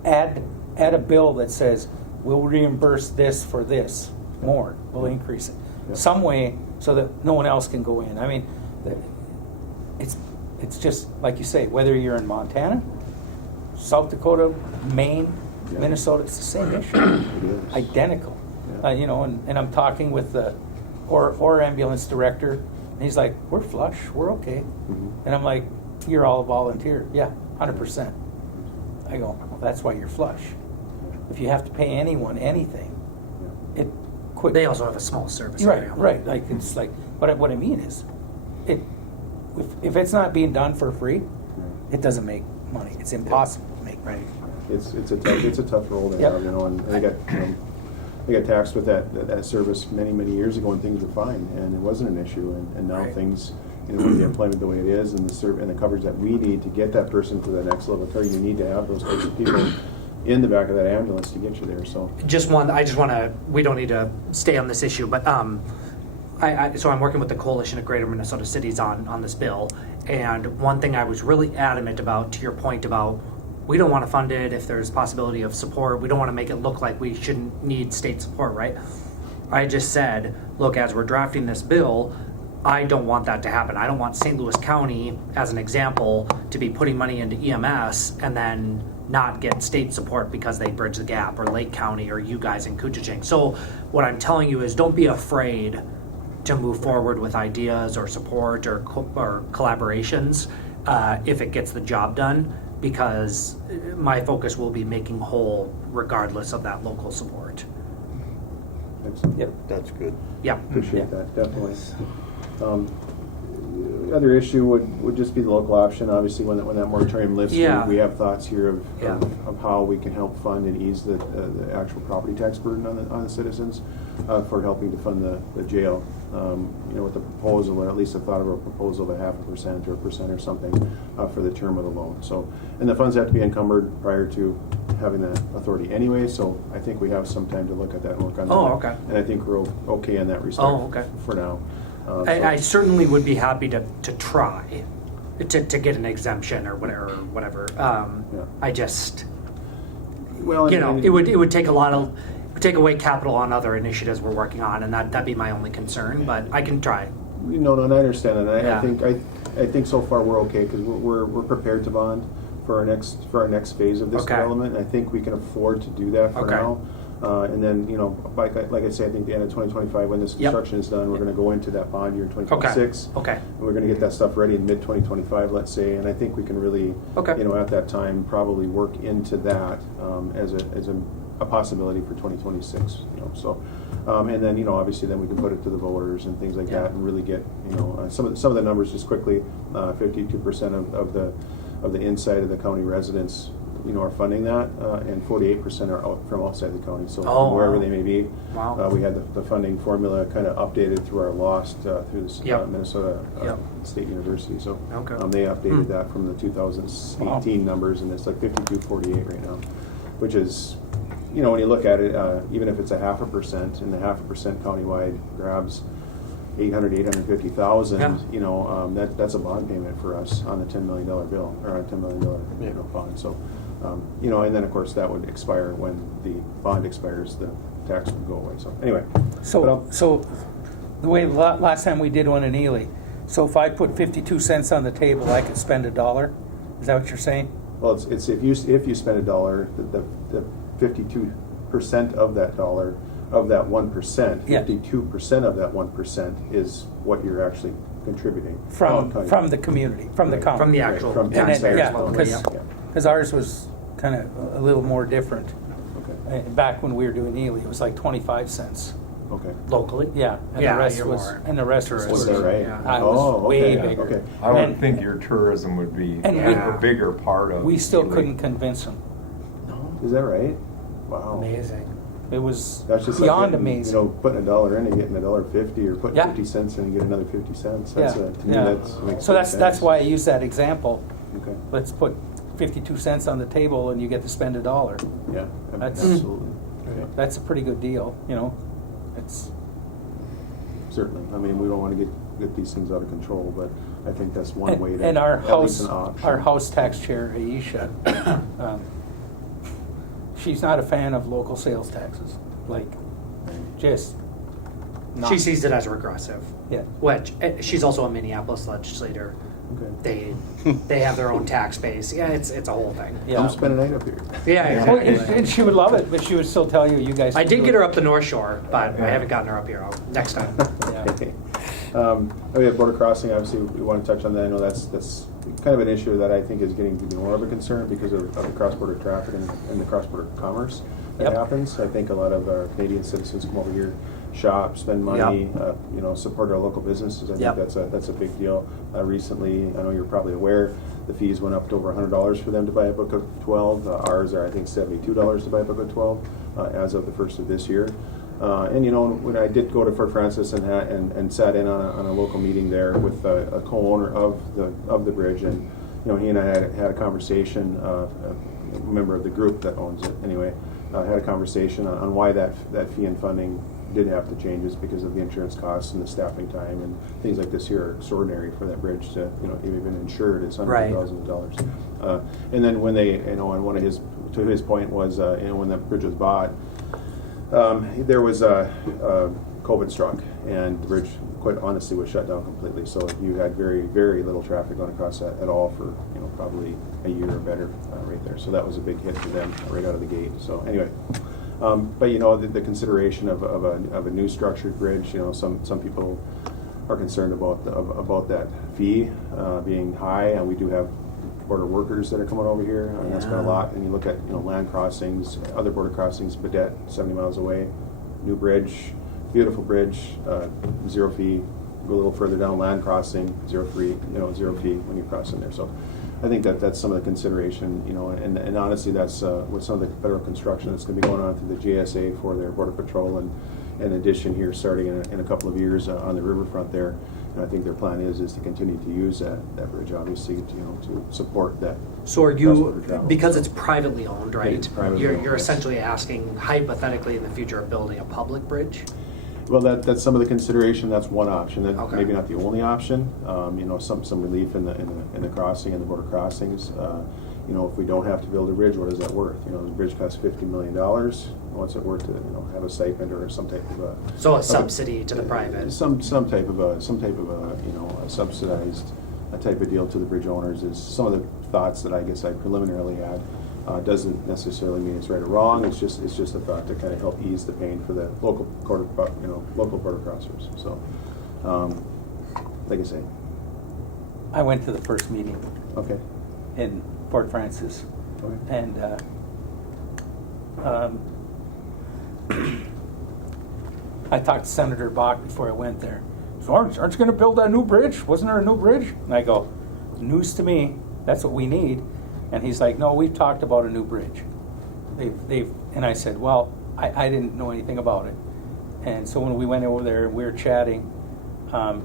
Add a bill that says, we'll reimburse this for this more, we'll increase it. Yep. Some way so that no one else can go in. I mean, it's just, like you say, whether you're in Montana, South Dakota, Maine, Yeah. Minnesota, it's the same issue. It is. Identical. Yeah. And I'm talking with the or ambulance director, and he's like, we're flush, we're okay. Mhm. And I'm like, you're all volunteer. Yeah, 100%. I go, well, that's why you're flush. If you have to pay anyone anything, it quick. They also have a small service Right, area. right. Like it's like, but what I mean is, if it's not being done for free, it doesn't make money. It's impossible to make money. It's a tough role to Yep. have, and they got taxed with that service many years ago, and things were fine, and it wasn't an issue, and now Right. things, with the employment the way it is, and the coverage that we need to get that person to the next level of care, you need to have those types of people in the back of that ambulance to get you there. So I just want to, we don't need to stay on this issue, but so I'm working with the Coalition of Greater Minnesota Cities on this bill, and one thing I was really adamant about, to your point about, we don't want to fund it if there's possibility of support. We don't want to make it look like we shouldn't need state support, right? I just said, look, as we're drafting this bill, I don't want that to happen. I don't want St. Louis County, as an example, to be putting money into EMS and then not get state support because they bridge the gap, or Lake County, or you guys in Koochiching. So what I'm telling you is, don't be afraid to move forward with ideas or support or collaborations if it gets the job done, because my focus will be making whole regardless of that local support. excellent. Yep. That's good. Yeah. Appreciate that, definitely. The other issue would just be the local option. Obviously, when that moratorium lifts, Yeah. we have thoughts here of Yeah. how we can help fund and ease the actual property tax burden on the citizens for helping to fund the jail. With the proposal, or at least a thought of a proposal of 0.5% or 1% or something for the term of the loan. So, and the funds have to be encumbered prior to having that authority anyway. So I think we have some time to look at that and work on that. Oh, okay. And I think we're okay in that respect. Oh, okay. For now. I certainly would be happy to try to get an exemption or whatever. I just, Well, it would take a lot of, take away capital on other initiatives we're working on, and that'd be my only concern, but I can try. No, and I understand that. Yeah. I think so far we're okay because we're prepared to bond for our next phase of this Okay. development. And I think we can afford to do that for Okay. now. And then like I say, I think the end of 2025, when this Yep. construction is done, we're going to go into that bond year in 2026. Okay. And we're going to get that stuff ready in mid 2025, let's say. And I think we can really, Okay. at that time, probably work into that as a possibility for 2026. So. And then, obviously, then we can put it to the voters and things like Yeah. that, and really get, some of the numbers just quickly. 52% of the inside of the county residents, are funding that, and 48% are out from outside the county. So Oh, wherever wow. they may be, Wow. we had the funding formula kind of updated through our LOST through the Yep. Minnesota Yep. State University. So Okay. they updated that from the 2018 numbers, and it's like 52-48 right now, which is. When you look at it, even if it's a 0.5%, and the 0.5% countywide grabs 850,000, Yeah. that's a bond payment for us on a $10 million bill, or on a $10 million bond. So, and then of course that would expire when the bond expires, the tax would go away. So anyway, So the way last time we did one in Ely, so if I put 52 cents on the table, I could spend $1. Is that what you're saying? well, it's if you spend $1, the 52% of that dollar, of that 1%, Yeah. 52% of that 1% is what you're actually contributing From the community, from the Right. county. From the actual From And then, taxpayers. yeah, locally, because ours was kind of a little more different. Okay. Back when we were doing Ely, it was like 25 cents. Okay. locally. Yeah, and Yeah, the rest you're was, more and the rest was. Was that right? Yeah. I was Oh, way okay, bigger. okay. I would And think your tourism would be And a bigger part of. we still the couldn't convince them. No, Is that right? Wow. amazing. It was That's just beyond like getting, amazing. You know, putting $1 in and getting $1.50, or putting Yeah. 50 cents in and get another 50 cents. Yeah, That's to me, yeah. that's makes So good that's sense. why I use that example. Okay. Let's put 52 cents on the table and you get to spend $1. Yeah. That's- Absolutely. Okay. That's a pretty good deal, you know. It's Certainly. I mean, we don't want to get these things out of control, but I think that's one way to and our at least house, an option. our house tax chair, Aisha, she's not a fan of local sales taxes. Like, just not. She sees it as regressive. Yeah. Which she's also a Minneapolis legislator. Okay. They have their own tax base. Yeah, it's a whole thing. Yeah. Come spend a night up here. Yeah, Well, exactly. and she would love it, but she would still tell you, you guys. I can did do get it. her up the North Shore, but I haven't gotten her up here. Next time. Yeah. Okay. We have border crossing. Obviously, we want to touch on that. I know that's kind of an issue that I think is getting to be more of a concern because of the cross-border traffic and the cross-border commerce that Yep. happens. I think a lot of our Canadian citizens come over here, shop, spend money, support our local businesses. I think Yep. that's a big deal. Recently, I know you're probably aware, the fees went up to over $100 for them to buy a book of 12. Ours are, I think, $72 to buy a book of 12 as of the first of this year. When I did go to Fort Francis and sat in on a local meeting there with a co-owner of the bridge, and he and I had a conversation. A member of the group that owns it, anyway, had a conversation on why that fee and funding did have to change. Is because of the insurance costs and the staffing time and things like this here are extraordinary for that bridge to even insured. It's hundreds of thousands of dollars. And then when they and one of his point was when that bridge was bought. There was COVID struck, and the bridge, quite honestly, was shut down completely. So you had very, very little traffic going across that at all for probably a year or better right there. So that was a big hit for them right out of the gate. So anyway, but the consideration of a new structured bridge, some people are concerned about that fee being high, and we do have border workers that are coming over here, and that's been a lot. And you look at land crossings, other border crossings, Badet, 70 miles away, new bridge, beautiful bridge, 0 fee. Go a little further down, land crossing, 0 fee when you cross in there. So I think that's some of the consideration, and honestly, that's with some of the federal construction that's going to be going on through the GSA for their border patrol, and in addition here, starting in a couple of years on the riverfront there. And I think their plan is to continue to use that bridge, obviously, to support that. So are cross-border you, travel. because it's privately owned, right? It's privately you're owned, you're yes. essentially asking, hypothetically, in the future, of building a public bridge? Well, that's some of the consideration. That's one option. That Okay. maybe not the only option. Some relief in the crossing and the border crossings. If we don't have to build a bridge, what is that worth? The bridge costs $50 million. What's it worth to have a stipend or some type of a So a subsidy to the private? some type of a subsidized type of deal to the bridge owners is some of the thoughts that I guess I preliminarily had. Doesn't necessarily mean it's right or wrong. It's just a thought to kind of help ease the pain for the local border crossers. So, like I say, I went to the first meeting okay, in Fort Francis, okay. and I talked to Senator Bach before I went there. So aren't you going to build that new bridge? Wasn't there a new bridge? And I go, news to me. That's what we need. And he's like, no, we've talked about a new bridge. And I said, well, I didn't know anything about it. And so when we went over there and we were chatting, I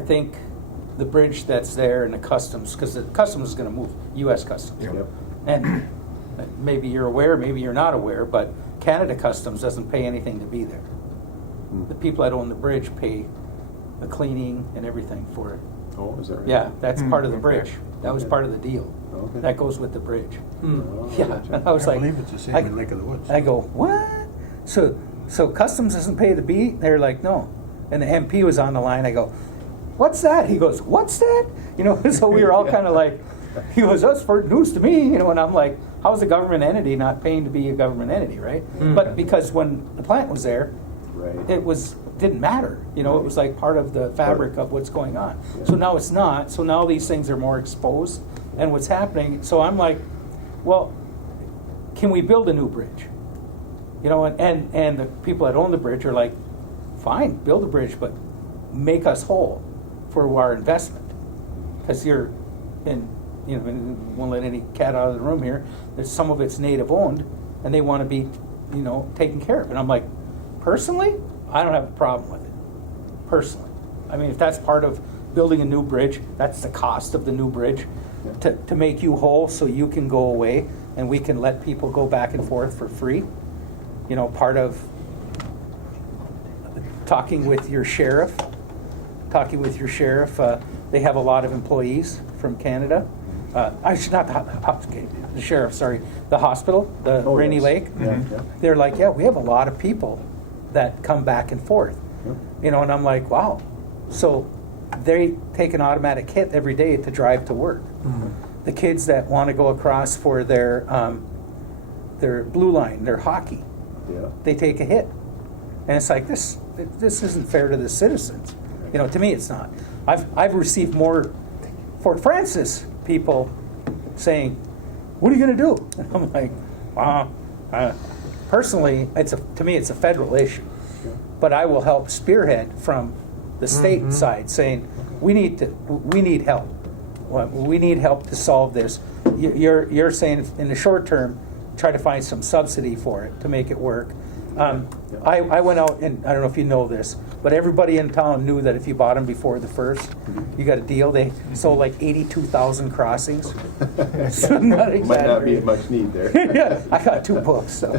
think the bridge that's there and the customs, because the customs is going to move, U.S. customs. Yep. And maybe you're aware, maybe you're not aware, but Canada Customs doesn't pay anything to be there. The people that own the bridge pay the cleaning and everything for it. Oh, is that right? Yeah, that's part of the bridge. That was Okay. part of the deal. Okay. That goes with the bridge. Oh, Yeah, gotcha. and I was I like, believe it's the same I- in Lake of the Woods. I go, what? So customs doesn't pay the beat? They're like, no. And the MP was on the line. I go, what's that? He goes, what's that? So we were all kind of like, he goes, that's for news to me, and I'm like, how's a government entity not paying to be a government entity, right? But because when the plant was there, Right. it didn't matter. It was like part of the fabric of what's going on. Yeah. So now it's not. So now these things are more exposed and what's happening. So I'm like, well, can we build a new bridge? You know, and the people that own the bridge are like, fine, build a bridge, but make us whole for our investment. Because you're in, you know, won't let any cat out of the room here. There's some of it's native owned, and they want to be, you know, taken care of. And I'm like, personally, I don't have a problem with it. Personally, I mean, if that's part of building a new bridge, that's the cost of the new bridge, to make you whole so you can go away and we can let people go back and forth for free. You know, part of talking with your sheriff, they have a lot of employees from Canada. I should not the sheriff, sorry, the hospital, the Rainy yes. Lake. Yeah. They're like, yeah, we have a lot of people that come back and forth. You know, and I'm like, wow. So they take an automatic hit every day to drive to work. The kids that want to go across for their blue line, their hockey, they take a hit. And it's like, this isn't fair to the citizens. You know, to me it's not. I've received more Fort Francis people saying, what are you going to do? And I'm like, personally, to me it's a federal issue. But I will help spearhead from the state side, saying we need help. We need help to solve this. You're saying in the short term, try to find some subsidy for it to make it work. I went out, and I don't know if you know this, but everybody in town knew that if you bought them before the 1st, you got a deal. They sold like 82,000 crossings. So not Might not be much need there. Yeah, I got 2 books. So.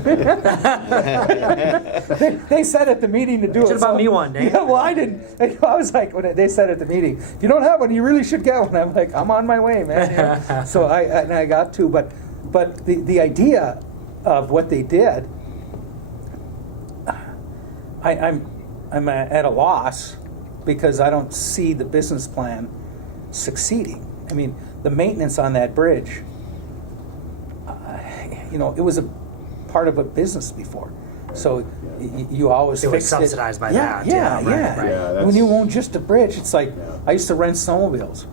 they said at the meeting to do it. Should have bought me one, Dave. Yeah, well, I didn't. I was like, when they said at the meeting, if you don't have one, you really should get one. I'm like, I'm on my way, man. Yeah. So I got 2, but the idea of what they did, I'm at a loss because I don't see the business plan succeeding. I mean, the maintenance on that bridge, you know, it was a part of a business before. So you always It was fixed subsidized by yeah, that. Yeah, Right, yeah. right. Yeah, When you own just a bridge, it's like, I used to rent snowmobiles.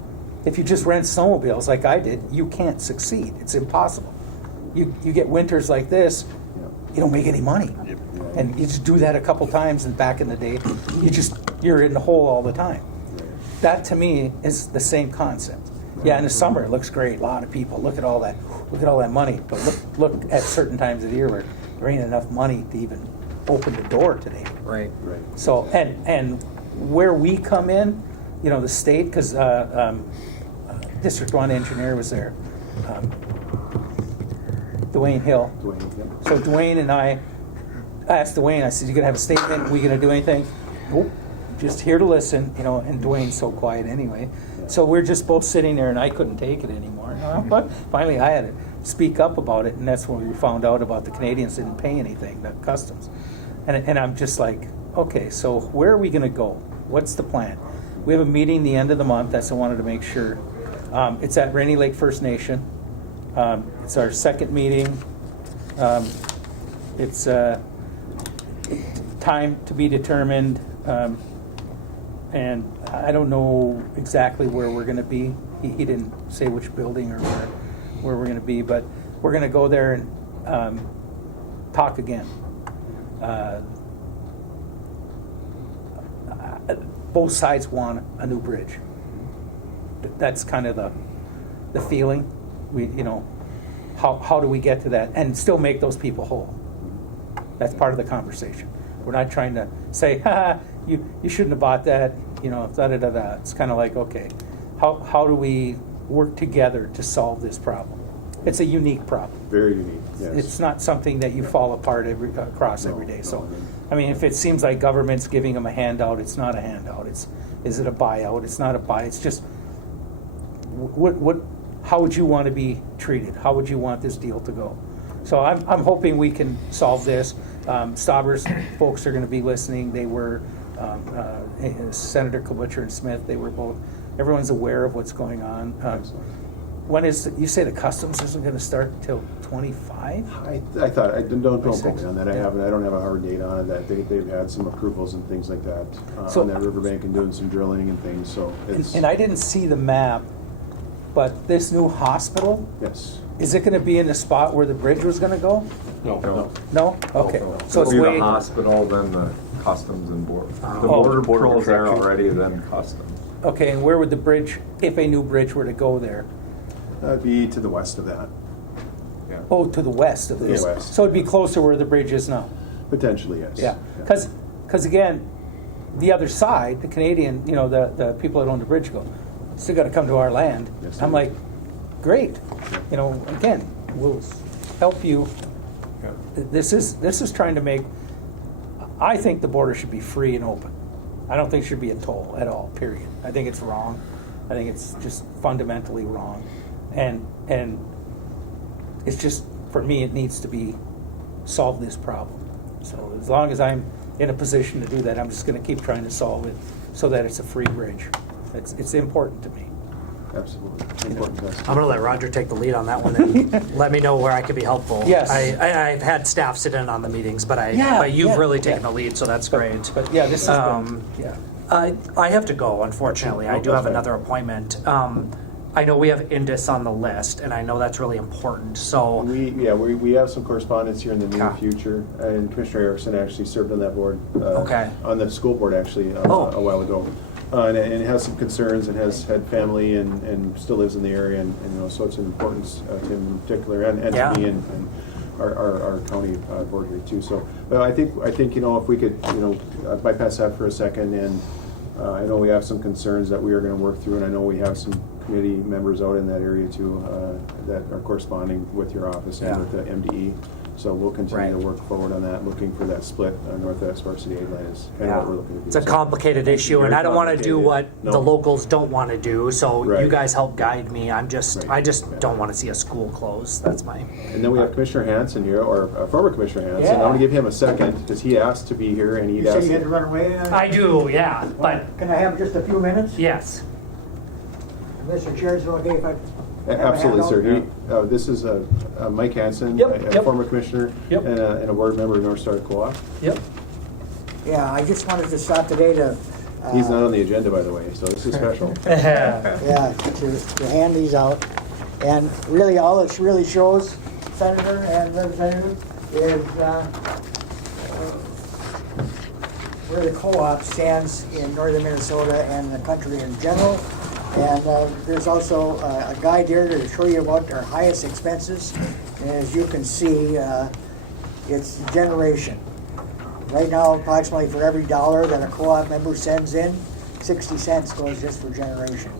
If you just rent snowmobiles like I did, you can't succeed. It's impossible. You get winters like this, you don't make any money. And you just do that a couple times, and back in the day, you're in the hole all the time. That to me is the same concept. Yeah, in the summer it looks great. A lot of people. Look at all that money. But look at certain times of the year where there ain't enough money to even open the door today. Right. So and where we come in, you know, the state, because District 1 engineer was there, Dwayne Hill. So Dwayne and I asked Dwayne, I said, you going to have a statement? Are we going to do anything? Nope. Just here to listen, you know, and Dwayne's so quiet anyway. So we're just both sitting there, and I couldn't take it anymore. But finally I had to speak up about it, and that's when we found out about the Canadians didn't pay anything, the customs. And I'm just like, okay, so where are we going to go? What's the plan? We have a meeting the end of the month. That's what I wanted to make sure. It's at Rainy Lake First Nation. It's our second meeting. It's time to be determined, and I don't know exactly where we're going to be. He didn't say which building or where we're going to be, but we're going to go there and talk again. Both sides want a new bridge. That's kind of the feeling. How do we get to that and still make those people whole? That's part of the conversation. We're not trying to say, you shouldn't have bought that, da-da-da-da. It's kind of like, okay, how do we work together to solve this problem? It's a unique problem. Very unique, yes. It's not something that you fall apart across every day. So, I mean, if it seems like government's giving them a handout, it's not a handout. Is it a buyout? It's not a buy. It's just, how would you want to be treated? How would you want this deal to go? So I'm hoping we can solve this. Staubers folks are going to be listening. They were Senator Koochiching and Smith. They were both. Everyone's aware of what's going on. When is you say the customs isn't going to start until 25? I thought don't quote me on that. I don't have a hard date on it. That they've had some approvals and things like that So- on that riverbank and doing some drilling and things. So it's And I didn't see the map but this new hospital, Yes. is it gonna be in the spot where the bridge was gonna go? No. No? Okay. So it's It'll be way, the hospital, then the customs and border. The Oh. border Border patrol's there protection. already, then customs. okay, and where would the bridge, if a new bridge were to go there? That'd be to the west of that, Yeah. Oh, to the west of this? west. So it'd be closer where the bridge is now? potentially, yes. Yeah, because again, the other side, the Canadian, the people that own the bridge go, still got to come to our land. Yes, I'm sir. like, great, again, we'll help you. Yeah. This is trying to make. I think the border should be free and open. I don't think it should be a toll at all. Period. I think it's wrong. I think it's just fundamentally wrong, and it's just for me. It needs to be solve this problem. So as long as I'm in a position to do that, I'm just going to keep trying to solve it so that it's a free bridge. It's important to me. Absolutely. Important to us. I'm gonna let Roger take the lead on that one and let me know where I can be helpful. Yes. I've had staff sit in on the meetings, but you've yeah, really taken yeah. the lead, so that's great. But yeah, this is yeah. I have to go, unfortunately. I do have another appointment. I know we have Indus on the list, and I know that's really important. So We have some correspondence here in the near Okay. future, and Commissioner Erickson actually served on that board. Okay. On the school board, actually, Oh. a while ago. And has some concerns and has had family and still lives in the area, and so it's an importance to him in particular, and Yeah. to me and our county board here too. So, but I think if we could bypass that for a second, and I know we have some concerns that we are going to work through, and I know we have some committee members out in that area too that are corresponding with your office and Yeah. with the MDE. So we'll continue to Right. work forward on that, looking for that split northwest varsity aid line is kind of what we're looking to do. It's a complicated issue, and Very I don't want to do what complicated. the No. locals don't want to do. So you Right. guys help guide me. I just Right. don't want to see a school close. That's my. And then we have Commissioner Hanson here, or former Commissioner Hanson. Yeah. I want to give him a second because he asked to be here and he You said asked. you had to run away? I do, yeah, but Can I have just a few minutes? yes. Mr. Chair, is it okay if I? Absolutely, have a sir. handout? This is Mike Hanson, Yep, a yep. former commissioner Yep. and a board member of North Star Co-op. Yep. Yeah, I just wanted to stop today to. He's not on the agenda, by the way, so this is special. Yeah, to hand these out. And really, all it really shows, Senator and Representative, is where the co-op stands in northern Minnesota and the country in general. And there's also a guide there to show you what our highest expenses. And as you can see, it's generation. Right now, approximately for every $1 that a co-op member sends in, 60 cents goes just for generation.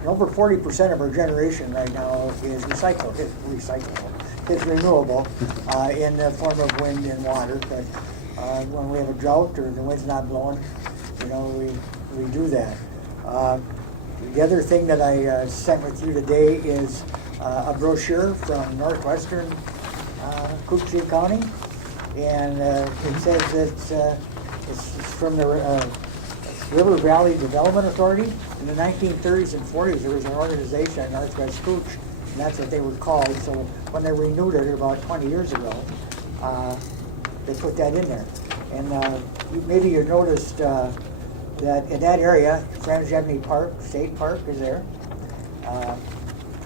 And over 40% of our generation right now is recyclable. It's renewable in the form of wind and water. But when we have a drought or the wind's not blowing, we do that. The other thing that I sent with you today is a brochure from northwestern Koochiching County, and it says that it's from the River Valley Development Authority. In the 1930s and 40s, there was an organization in Northwest Cooch, and that's what they were called. So when they renewed it about 20 years ago, they put that in there. And maybe you noticed that in that area, Franz-Jemny Park, State Park is there.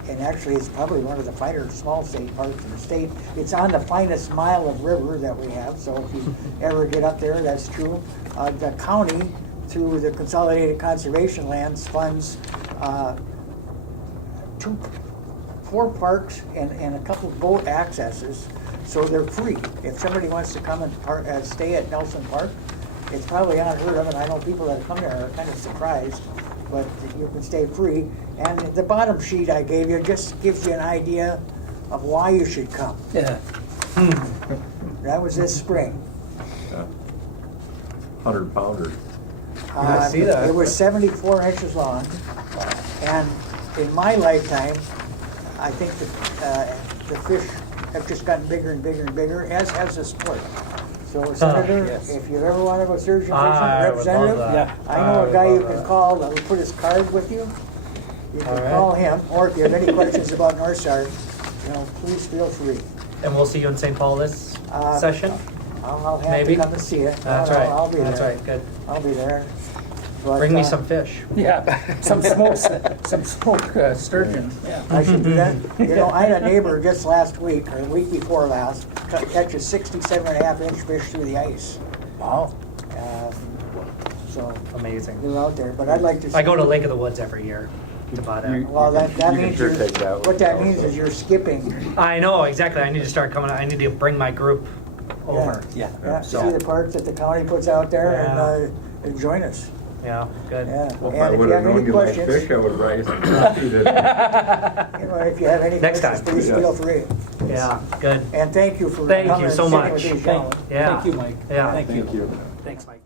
And actually, it's probably one of the finer small state parks in the state. It's on the finest mile of river that we have, so if you ever get up there, that's true. The county, through the Consolidated Conservation Lands, funds 4 parks and a couple of boat accesses, so they're free. If somebody wants to come and stay at Nelson Park, it's probably unheard of, and I know people that come there are kind of surprised, but you can stay free. And the bottom sheet I gave you just gives you an idea of why you should come. Yeah. That was this spring. 100-pounder. I see that. It was 74 inches long, and in my lifetime, I think the fish have just gotten bigger and bigger and bigger, as has the sport. So, Senator, yes. if you ever want to go surgeon fishing, I would love Representative, that. Yeah. I know a guy you can call that will put his card with you. You can call him, or if you have any questions about North Star, please feel free. And we'll see you in St. Paul this session. I'll have Maybe. to come and see you. That's No, right. I'll be That's there. right. Good. I'll be there. But, Bring me some fish. Yeah, some smoked sturgeon, yeah. I should do that. You know, I had a neighbor just last week, or the week before last, catch a 67.5-inch fish through the ice. Wow. So Amazing. they're out there, but I'd like to see. I go to Lake of the Woods every year to butt it. Well, that You can means sure you're, take that what one that also. means is you're skipping. I know, exactly. I need to start coming. I need to bring my group over. Yeah. Yeah, So- see the parks that the county puts out there and join us. Yeah, good. Yeah. Well, if And I if you would have have any known you like questions, fish, I would have brought you some coffee. you know, if you have any Next questions, time. please feel free. Yeah, good. And thank you for Thank coming you and so sitting much. with these gentlemen. Yeah. Thank you, Mike. Yeah. Thank you. Thanks, Mike.